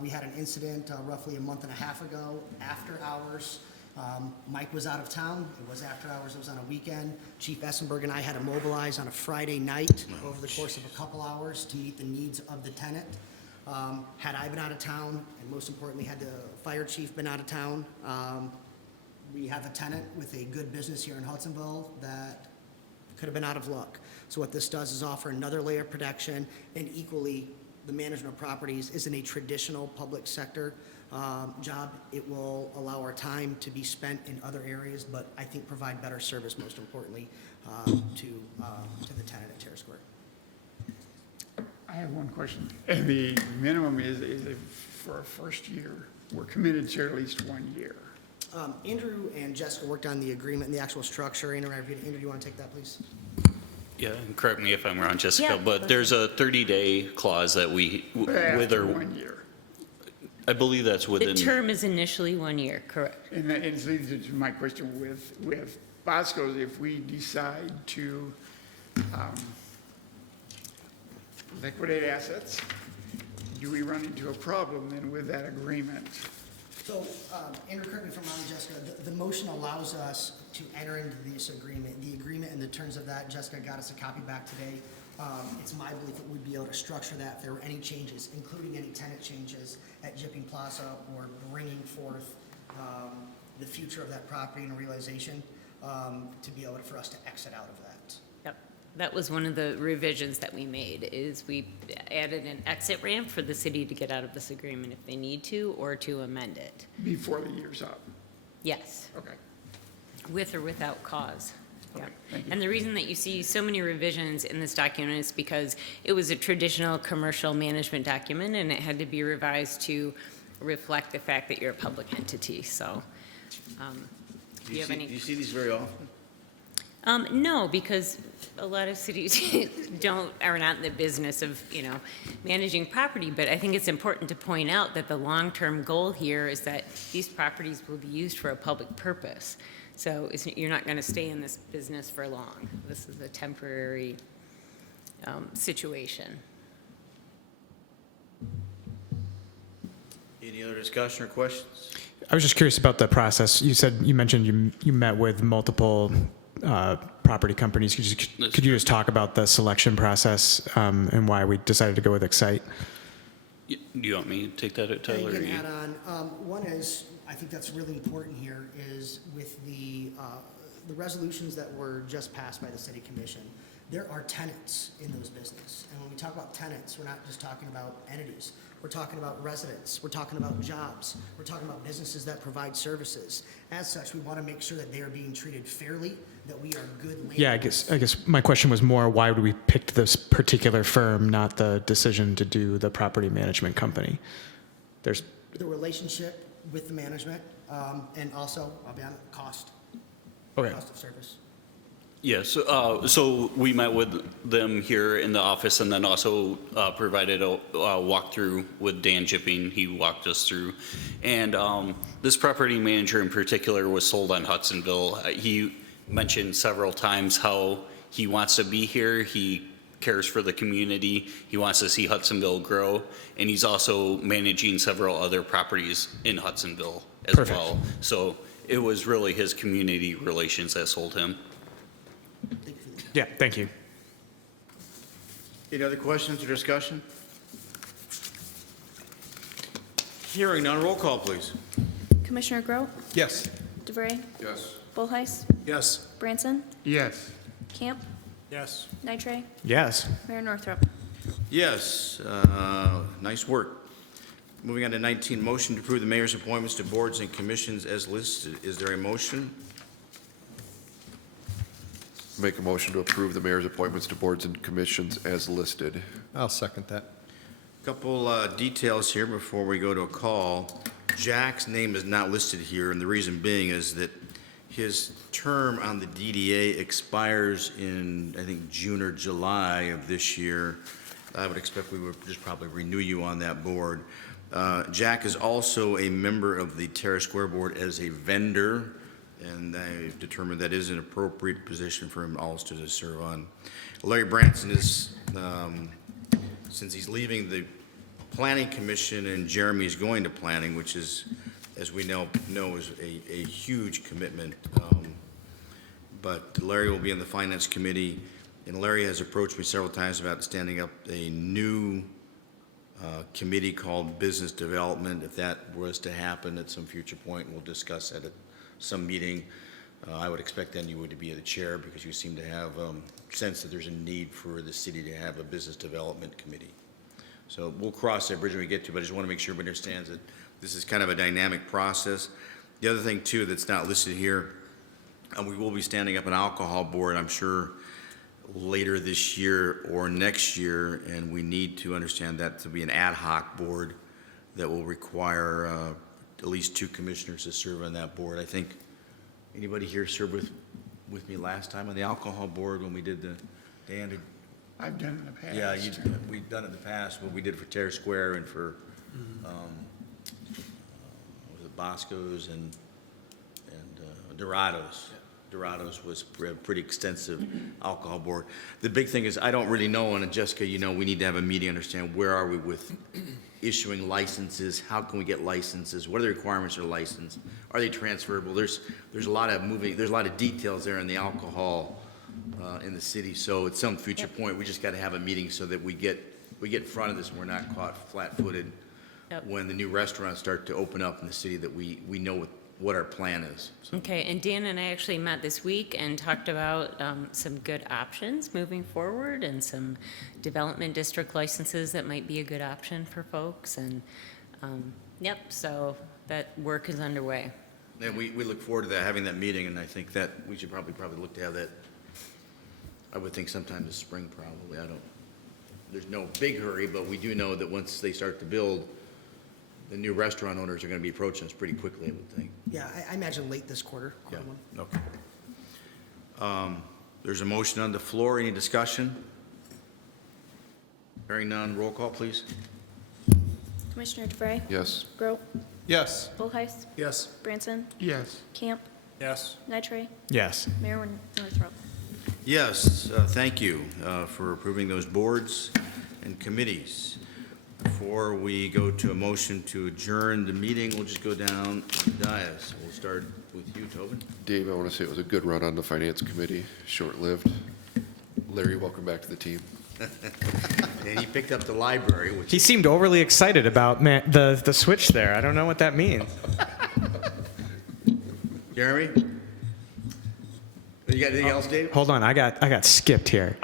We had an incident roughly a month and a half ago, after hours. Mike was out of town. It was after hours. It was on a weekend. Chief Essenberg and I had to mobilize on a Friday night over the course of a couple hours to meet the needs of the tenant. Had I been out of town, and most importantly, had the fire chief been out of town, we have a tenant with a good business here in Hudsonville that could have been out of luck. So what this does is offer another layer of protection, and equally, the management of properties isn't a traditional public sector job. It will allow our time to be spent in other areas, but I think provide better service, most importantly, to the tenant at Terrace Square. I have one question. And the minimum is for a first year, we're committed to at least 1 year. Andrew and Jessica worked on the agreement and the actual structure. Andrew, do you want to take that, please? Yeah, and correct me if I'm wrong, Jessica, Yeah, but there's a 30-day clause that After 1 year. I believe that's The within. term is initially 1 year, correct? And that leads to my question with Bosco's, if we decide to liquidate assets, do we run into a problem then with that agreement? So, Andrew, correct me if I'm wrong, Jessica, the motion allows us to enter into this agreement. The agreement and the terms of that, Jessica got us a copy back today. It's my belief that we'd be able to structure that if there were any changes, including any tenant changes at Jipping Plaza, or bringing forth the future of that property and realization, to be able for us to exit out of that. Yep. That was one of the revisions that we made, is we added an exit ramp for the city to get out of this agreement if they need to, or to amend it. Before the year's up? Yes. Okay. With or without cause. Okay, Yep. thank you. And the reason that you see so many revisions in this document is because it was a traditional commercial management document, and it had to be revised to reflect the fact that you're a public entity, so. Do you have any? Do you see these very often? No, because a lot of cities are not in the business of, managing property, but I think it's important to point out that the long-term goal here is that these properties will be used for a public purpose. So you're not going to stay in this business for long. This is a temporary situation. Any other discussion or questions? I was just curious about the process. You mentioned you met with multiple property companies. Could you just talk about the selection process and why we decided to go with Excite? Do you want me to take that, Tyler? You or can you? add on. One is, I think that's really important here, is with the resolutions that were just passed by the city commission, there are tenants in those businesses. And when we talk about tenants, we're not just talking about entities. We're talking about residents. We're talking about jobs. We're talking about businesses that provide services. As such, we want to make sure that they are being treated fairly, that we are good landlords. Yeah, I guess my question was more, why would we pick this particular firm, not the decision to do the property management company? There's the relationship with the management, and also, I'll be honest, cost. Okay. Cost of service. Yes, so we met with them here in the office, and then also provided a walkthrough with Dan Jipping. He walked us through. And this property manager in particular was sold on Hudsonville. He mentioned several times how he wants to be here. He cares for the community. He wants to see Hudsonville grow. And he's also managing several other properties in Hudsonville as Perfect. well. So it was really his community relations that sold him. Yeah, thank you. Any other questions or discussion? Hearing none, roll call, please. Commissioner Grote, Yes. DeVray, Yes. Bullheis, Yes. Branson, Yes. Camp, Yes. Nitre, Yes. Mayor Northrup. Yes, nice work. Moving on to 19, motion to approve the mayor's appointments to boards and commissions as listed. Is there a motion? Make a motion to approve the mayor's appointments to boards and commissions as listed. I'll second that. Couple details here before we go to a call. Jack's name is not listed here, and the reason being is that his term on the DDA expires in, I think, June or July of this year. I would expect we would just probably renew you on that board. Jack is also a member of the Terrace Square Board as a vendor, and I determined that is an appropriate position for him also to serve on. Larry Branson is, since he's leaving the Planning Commission, and Jeremy's going to planning, which is, as we know is a huge commitment. But Larry will be in the Finance Committee, and Larry has approached me several times about standing up a new committee called Business Development. If that was to happen at some future point, we'll discuss that at some meeting. I would expect then you would be the chair, because you seem to have sense that there's a need for the city to have a Business Development Committee. So we'll cross that bridge when we get to it, but I just want to make sure everybody understands that this is kind of a dynamic process. The other thing, too, that's not listed here, we will be standing up an alcohol board, I'm sure, later this year or next year, and we need to understand that to be an ad hoc board that will require at least 2 commissioners to serve on that board. I think, anybody here served with me last time on the alcohol board when we did the, Dan, did, I've done it in the past. yeah, we've done it in the past, what we did for Terrace Square and for, was it Bosco's and Dorados. Dorados was a pretty extensive alcohol board. The big thing is, I don't really know, and Jessica, you know, we need to have a meeting, understand where are we with issuing licenses, how can we get licenses, what are the requirements of a license, are they transferable? There's a lot of details there in the alcohol in the city, so at some future point, we just got to have a meeting so that we get in front of this and we're not caught flat-footed when the new restaurants start to open up in the city, that we know what our plan is. So. Okay, and Dan and I actually met this week and talked about some good options moving forward, and some development district licenses that might be a good option for folks, and yep, so that work is underway. And we look forward to that, having that meeting, and I think that we should probably look to have that, I would think sometime this spring probably. There's no big hurry, but we do know that once they start to build, the new restaurant owners are going to be approaching us pretty quickly, I would think. Yeah, I imagine late this quarter. Yeah, one. okay. There's a motion on the floor. Any discussion? Hearing none, roll call, please. Commissioner DeVray? Yes. Grote? Yes. Volheis? Yes. Branson? Yes. Camp? Yes. Nitre? Yes. Mayor Northrop? Yes, thank you for approving those boards and committees. Before we go to a motion to adjourn the meeting, we'll just go down the dais. We'll start with you, Tobin. Dave, I want to say it was a good run on the Finance Committee, short-lived. Larry, welcome back to the team. And he picked up the library, which He seemed overly excited about the switch there. I don't know what that means. Jeremy? You got anything else, Dave? Hold on, I got skipped here.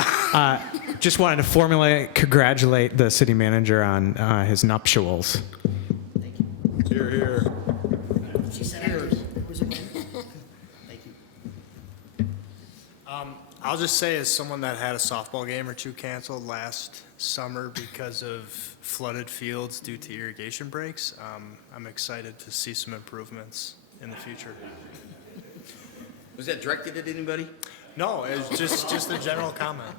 Just wanted to formally congratulate the city manager on his nuptials. Here, here. She said after. Was it me? Thank you. I'll just say, as someone that had a softball game or 2 canceled last summer because of flooded fields due to irrigation breaks, I'm excited to see some improvements in the future. Was that directed at anybody? No, it was just a general comment.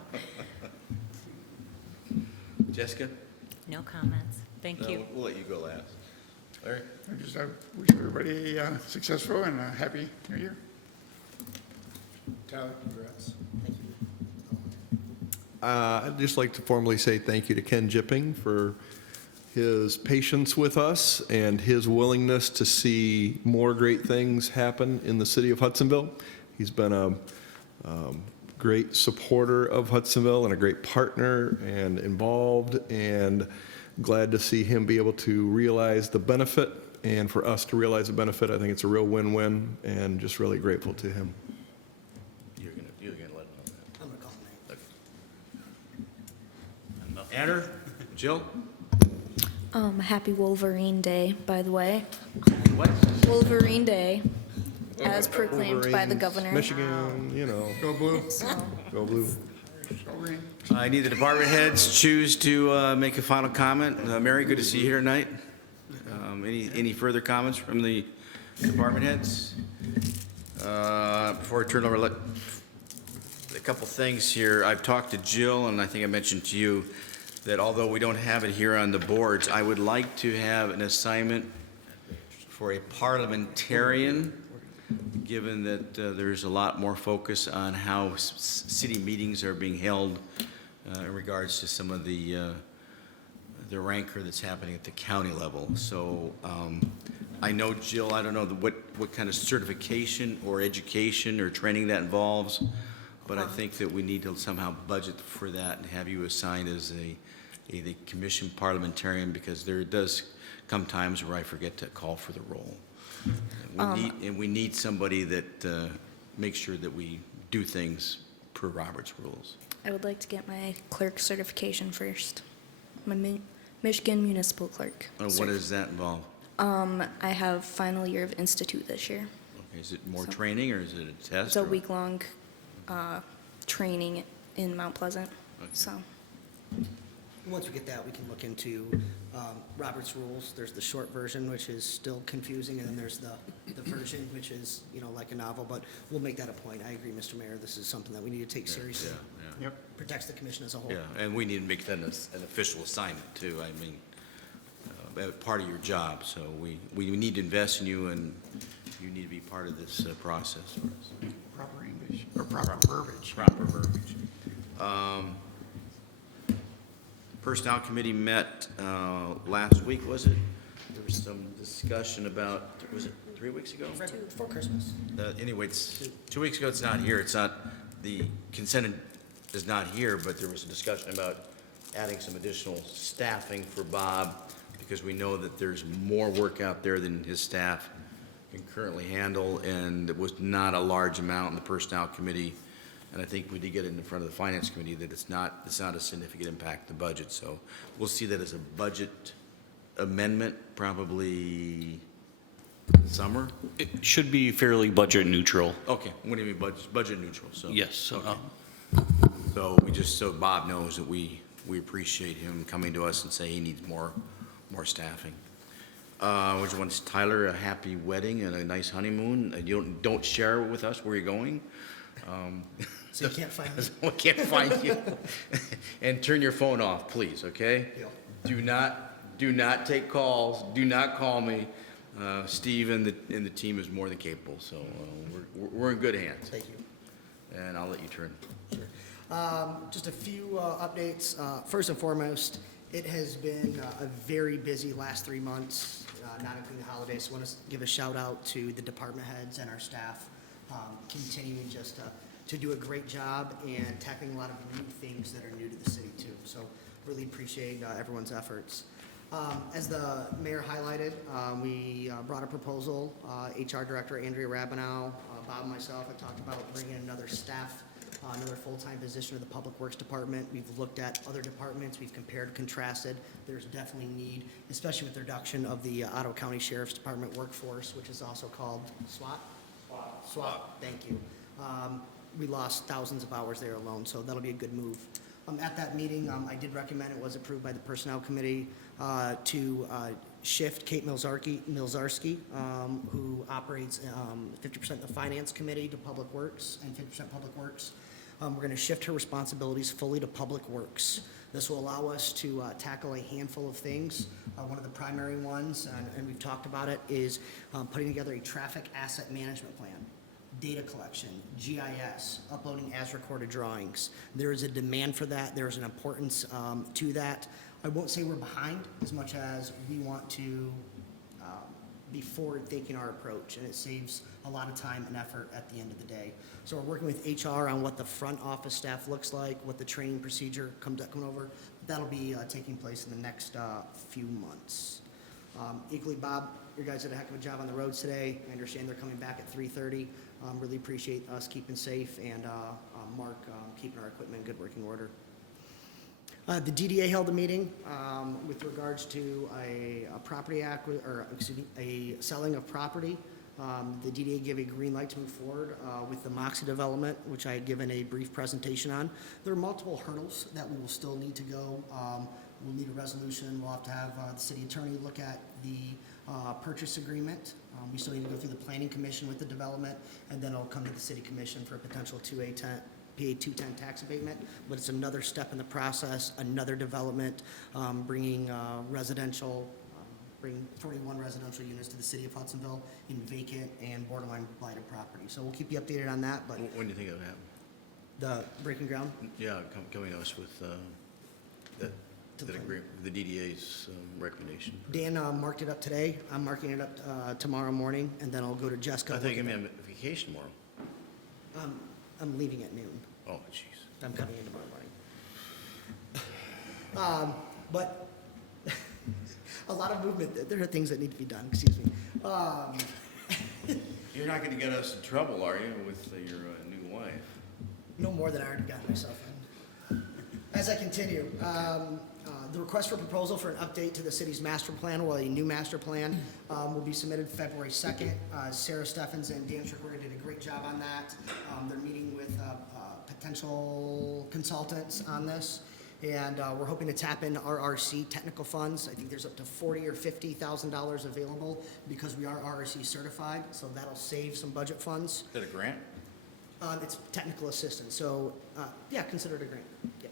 Jessica? No comments. Thank you. We'll let you go last. Larry? I just wish everybody a successful and a happy new year. Tyler, congrats. I'd just like to formally say thank you to Ken Jipping for his patience with us and his willingness to see more great things happen in the city of Hudsonville. He's been a great supporter of Hudsonville and a great partner and involved, and glad to see him be able to realize the benefit, and for us to realize the benefit. I think it's a real win-win, and just really grateful to him. You're gonna let him know that. I'm gonna call him. Anner? Jill? Happy Wolverine Day, by the way. What? Wolverine Day, as proclaimed by the Wolverines, governor. Michigan, you know. Go blue. So, Go blue. Go green. I need the department heads choose to make a final comment. Mary, good to see you here tonight. Any further comments from the department heads? Before I turn over, a couple things here. I've talked to Jill, and I think I mentioned to you that although we don't have it here on the boards, I would like to have an assignment for a parliamentarian, given that there's a lot more focus on how city meetings are being held in regards to some of the the rancor that's happening at the county level. So I know, Jill, I don't know what kind of certification or education or training that involves, but I think that we need to somehow budget for that and have you assigned as the commission parliamentarian, because there does come times where I forget to call for the roll. And we need somebody that makes sure that we do things per Robert's rules. I would like to get my clerk certification first. My Michigan Municipal Clerk. What does that involve? I have final year of Institute this year. Okay, is it more training or is it a test? It's a or- week-long training in Mount Pleasant, so. Once we get that, we can look into Robert's rules. There's the short version, which is still confusing, and then there's the version, which is, like a novel, but we'll make that a point. I agree, Mr. Mayor, this is something that we need to take seriously. Yeah. Yep. Protects the commission as a whole. Yeah, and we need to make that an official assignment too. I mean, part of your job, so we need to invest in you, and you need to be part of this process for us. Proper English, or proper verbiage. Proper verbiage. Personnel Committee met last week, was it? There was some discussion about, was it 3 weeks ago? Before Christmas. Anyway, it's 2 weeks ago, it's not here. It's not, the consent is not here, but there was a discussion about adding some additional staffing for Bob, because we know that there's more work out there than his staff can currently handle, and it was not a large amount in the Personnel Committee. And I think we did get it in front of the Finance Committee that it's not a significant impact to the budget. So we'll see that as a budget amendment, probably summer. It should be fairly budget neutral. Okay, what do you mean budget neutral? So Yes. So, so Bob knows that we appreciate him coming to us and say he needs more staffing. Which one's Tyler? A happy wedding and a nice honeymoon. You don't share with us where you're going. So you can't find me. We can't find you. And turn your phone off, please. Okay. Deal. Do not take calls. Do not call me. Steve and the team is more than capable. So we're in good hands. Thank you. And I'll let you turn. Sure. Just a few updates. First and foremost, it has been a very busy last 3 months, not including the holidays. So I want to give a shout out to the department heads and our staff, continuing just to do a great job and tackling a lot of new things that are new to the city too. So really appreciate everyone's efforts. As the mayor highlighted, we brought a proposal. HR Director Andrea Rabinow, Bob and myself have talked about bringing another staff, another full-time position to the Public Works Department. We've looked at other departments. We've compared, contrasted. There's definitely need, especially with the reduction of the Ottawa County Sheriff's Department workforce, which is also called SWAT. SWAT. Thank you. We lost thousands of hours there alone, so that'll be a good move. At that meeting, I did recommend, it was approved by the Personnel Committee, to shift Kate Milzarski, who operates 50% of the Finance Committee, to Public Works, and 50% Public Works. We're going to shift her responsibilities fully to Public Works. This will allow us to tackle a handful of things. One of the primary ones, and we've talked about it, is putting together a traffic asset management plan. Data collection, GIS, uploading as recorded drawings. There is a demand for that. There is an importance to that. I won't say we're behind as much as we want to be forward-thinking our approach, and it saves a lot of time and effort at the end of the day. So we're working with HR on what the front office staff looks like, what the training procedure comes over. That'll be taking place in the next few months. Equally, Bob, you guys did a heck of a job on the roads today. I understand they're coming back at 3:30. Really appreciate us keeping safe, and Mark keeping our equipment in good working order. The DDA held a meeting with regards to a selling of property. The DDA gave a green light to move forward with the Moxie development, which I had given a brief presentation on. There are multiple hurdles that we will still need to go. We'll need a resolution. We'll have to have the city attorney look at the purchase agreement. We still need to go through the planning commission with the development, and then it'll come to the city commission for a potential PA 210 tax abatement. But it's another step in the process, another development, bringing bring 41 residential units to the city of Hudsonville in vacant and borderline blighted property. So we'll keep you updated on that. But When do you think it'll happen? the breaking ground? Yeah, coming to us with that to the That agree with the DDA's recommendation. Dan marked it up today. I'm marking it up tomorrow morning, and then I'll go to Jessica. I think I'm on vacation tomorrow. I'm leaving at noon. Oh, jeez. I'm coming in tomorrow morning. But a lot of movement. There are things that need to be done. Excuse me. You're not going to get us in trouble, are you, with your new wife? No more than I already got myself in. As I continue, the request for proposal for an update to the city's master plan, or a new master plan, will be submitted February 2nd. Sarah Steffens and Dan Strickler did a great job on that. They're meeting with potential consultants on this, and we're hoping to tap into RRC technical funds. I think there's up to $40,000 or $50,000 available because we are RRC certified, so that'll save some budget funds. Is that a grant? It's technical assistance, so, yeah, consider it a grant. Yep.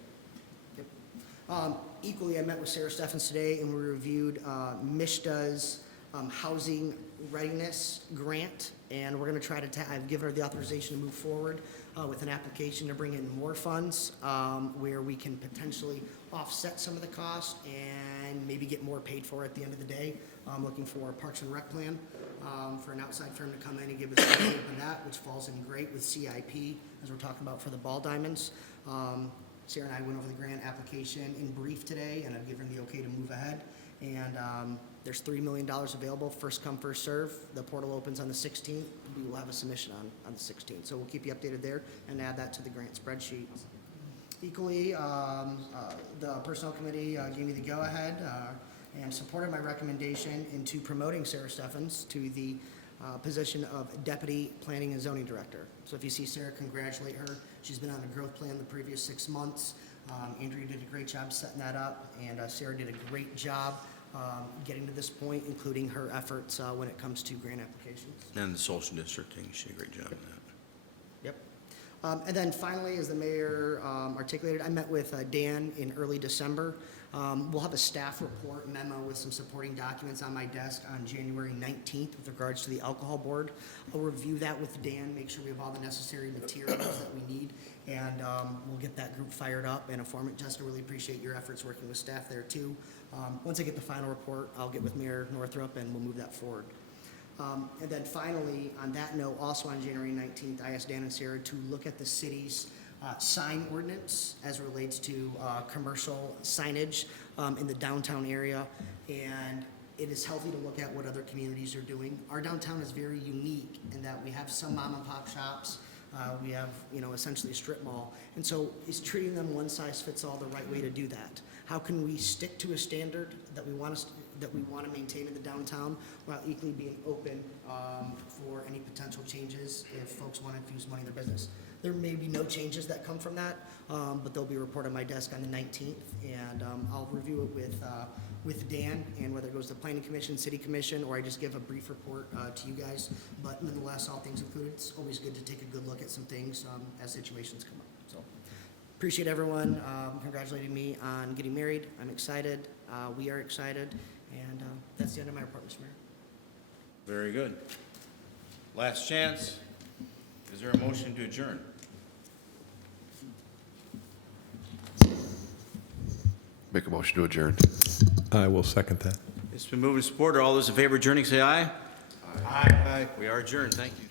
Yep. Equally, I met with Sarah Steffens today, and we reviewed MISHDA's housing readiness grant, and we're gonna try to, I've given her the authorization to move forward with an application to bring in more funds, where we can potentially offset some of the cost and maybe get more paid for at the end of the day. I'm looking for a Parks and Rec plan, for an outside firm to come in and give us an update on that, which falls in great with CIP, as we're talking about for the ball diamonds. Sarah and I went over the grant application in brief today, and I've given the okay to move ahead. And there's $3 million available, first come, first serve. The portal opens on the 16th. We will have a submission on the 16th. So we'll keep you updated there and add that to the grant spreadsheet. Equally, the Personnel Committee gave me the go-ahead and supported my recommendation into promoting Sarah Steffens to the position of Deputy Planning and Zoning Director. So if you see Sarah, congratulate her. She's been on a growth plan the previous 6 months. Andrea did a great job setting that up, and Sarah did a great job getting to this point, including her efforts when it comes to grant applications. And the social districting, she did a great job in that. Yep. And then finally, as the mayor articulated, I met with Dan in early December. We'll have a staff report memo with some supporting documents on my desk on January 19th with regards to the alcohol board. I'll review that with Dan, make sure we have all the necessary materials that we need, and we'll get that group fired up and inform it. Jessica, really appreciate your efforts working with staff there too. Once I get the final report, I'll get with Mayor Northrup and we'll move that forward. And then finally, on that note, also on January 19th, I asked Dan and Sarah to look at the city's sign ordinance as it relates to commercial signage in the downtown area. And it is healthy to look at what other communities are doing. Our downtown is very unique in that we have some mom and pop shops. We have, essentially a strip mall. And so is treating them one size fits all the right way to do that? How can we stick to a standard that we want to maintain in the downtown while equally being open for any potential changes if folks want to infuse money in their business? There may be no changes that come from that, but they'll be reported on my desk on the 19th, and I'll review it with Dan, and whether it goes to Planning Commission, City Commission, or I just give a brief report to you guys. But nonetheless, all things included, it's always good to take a good look at some things as situations come up. So appreciate everyone congratulating me on getting married. I'm excited. We are excited, and that's the end of my report, Mr. Mayor. Very good. Last chance. Is there a motion to adjourn? Make a motion to adjourn. I will second that. It's been moved and supported. All those in favor of adjourning, say aye. Aye. Aye. We are adjourned. Thank you.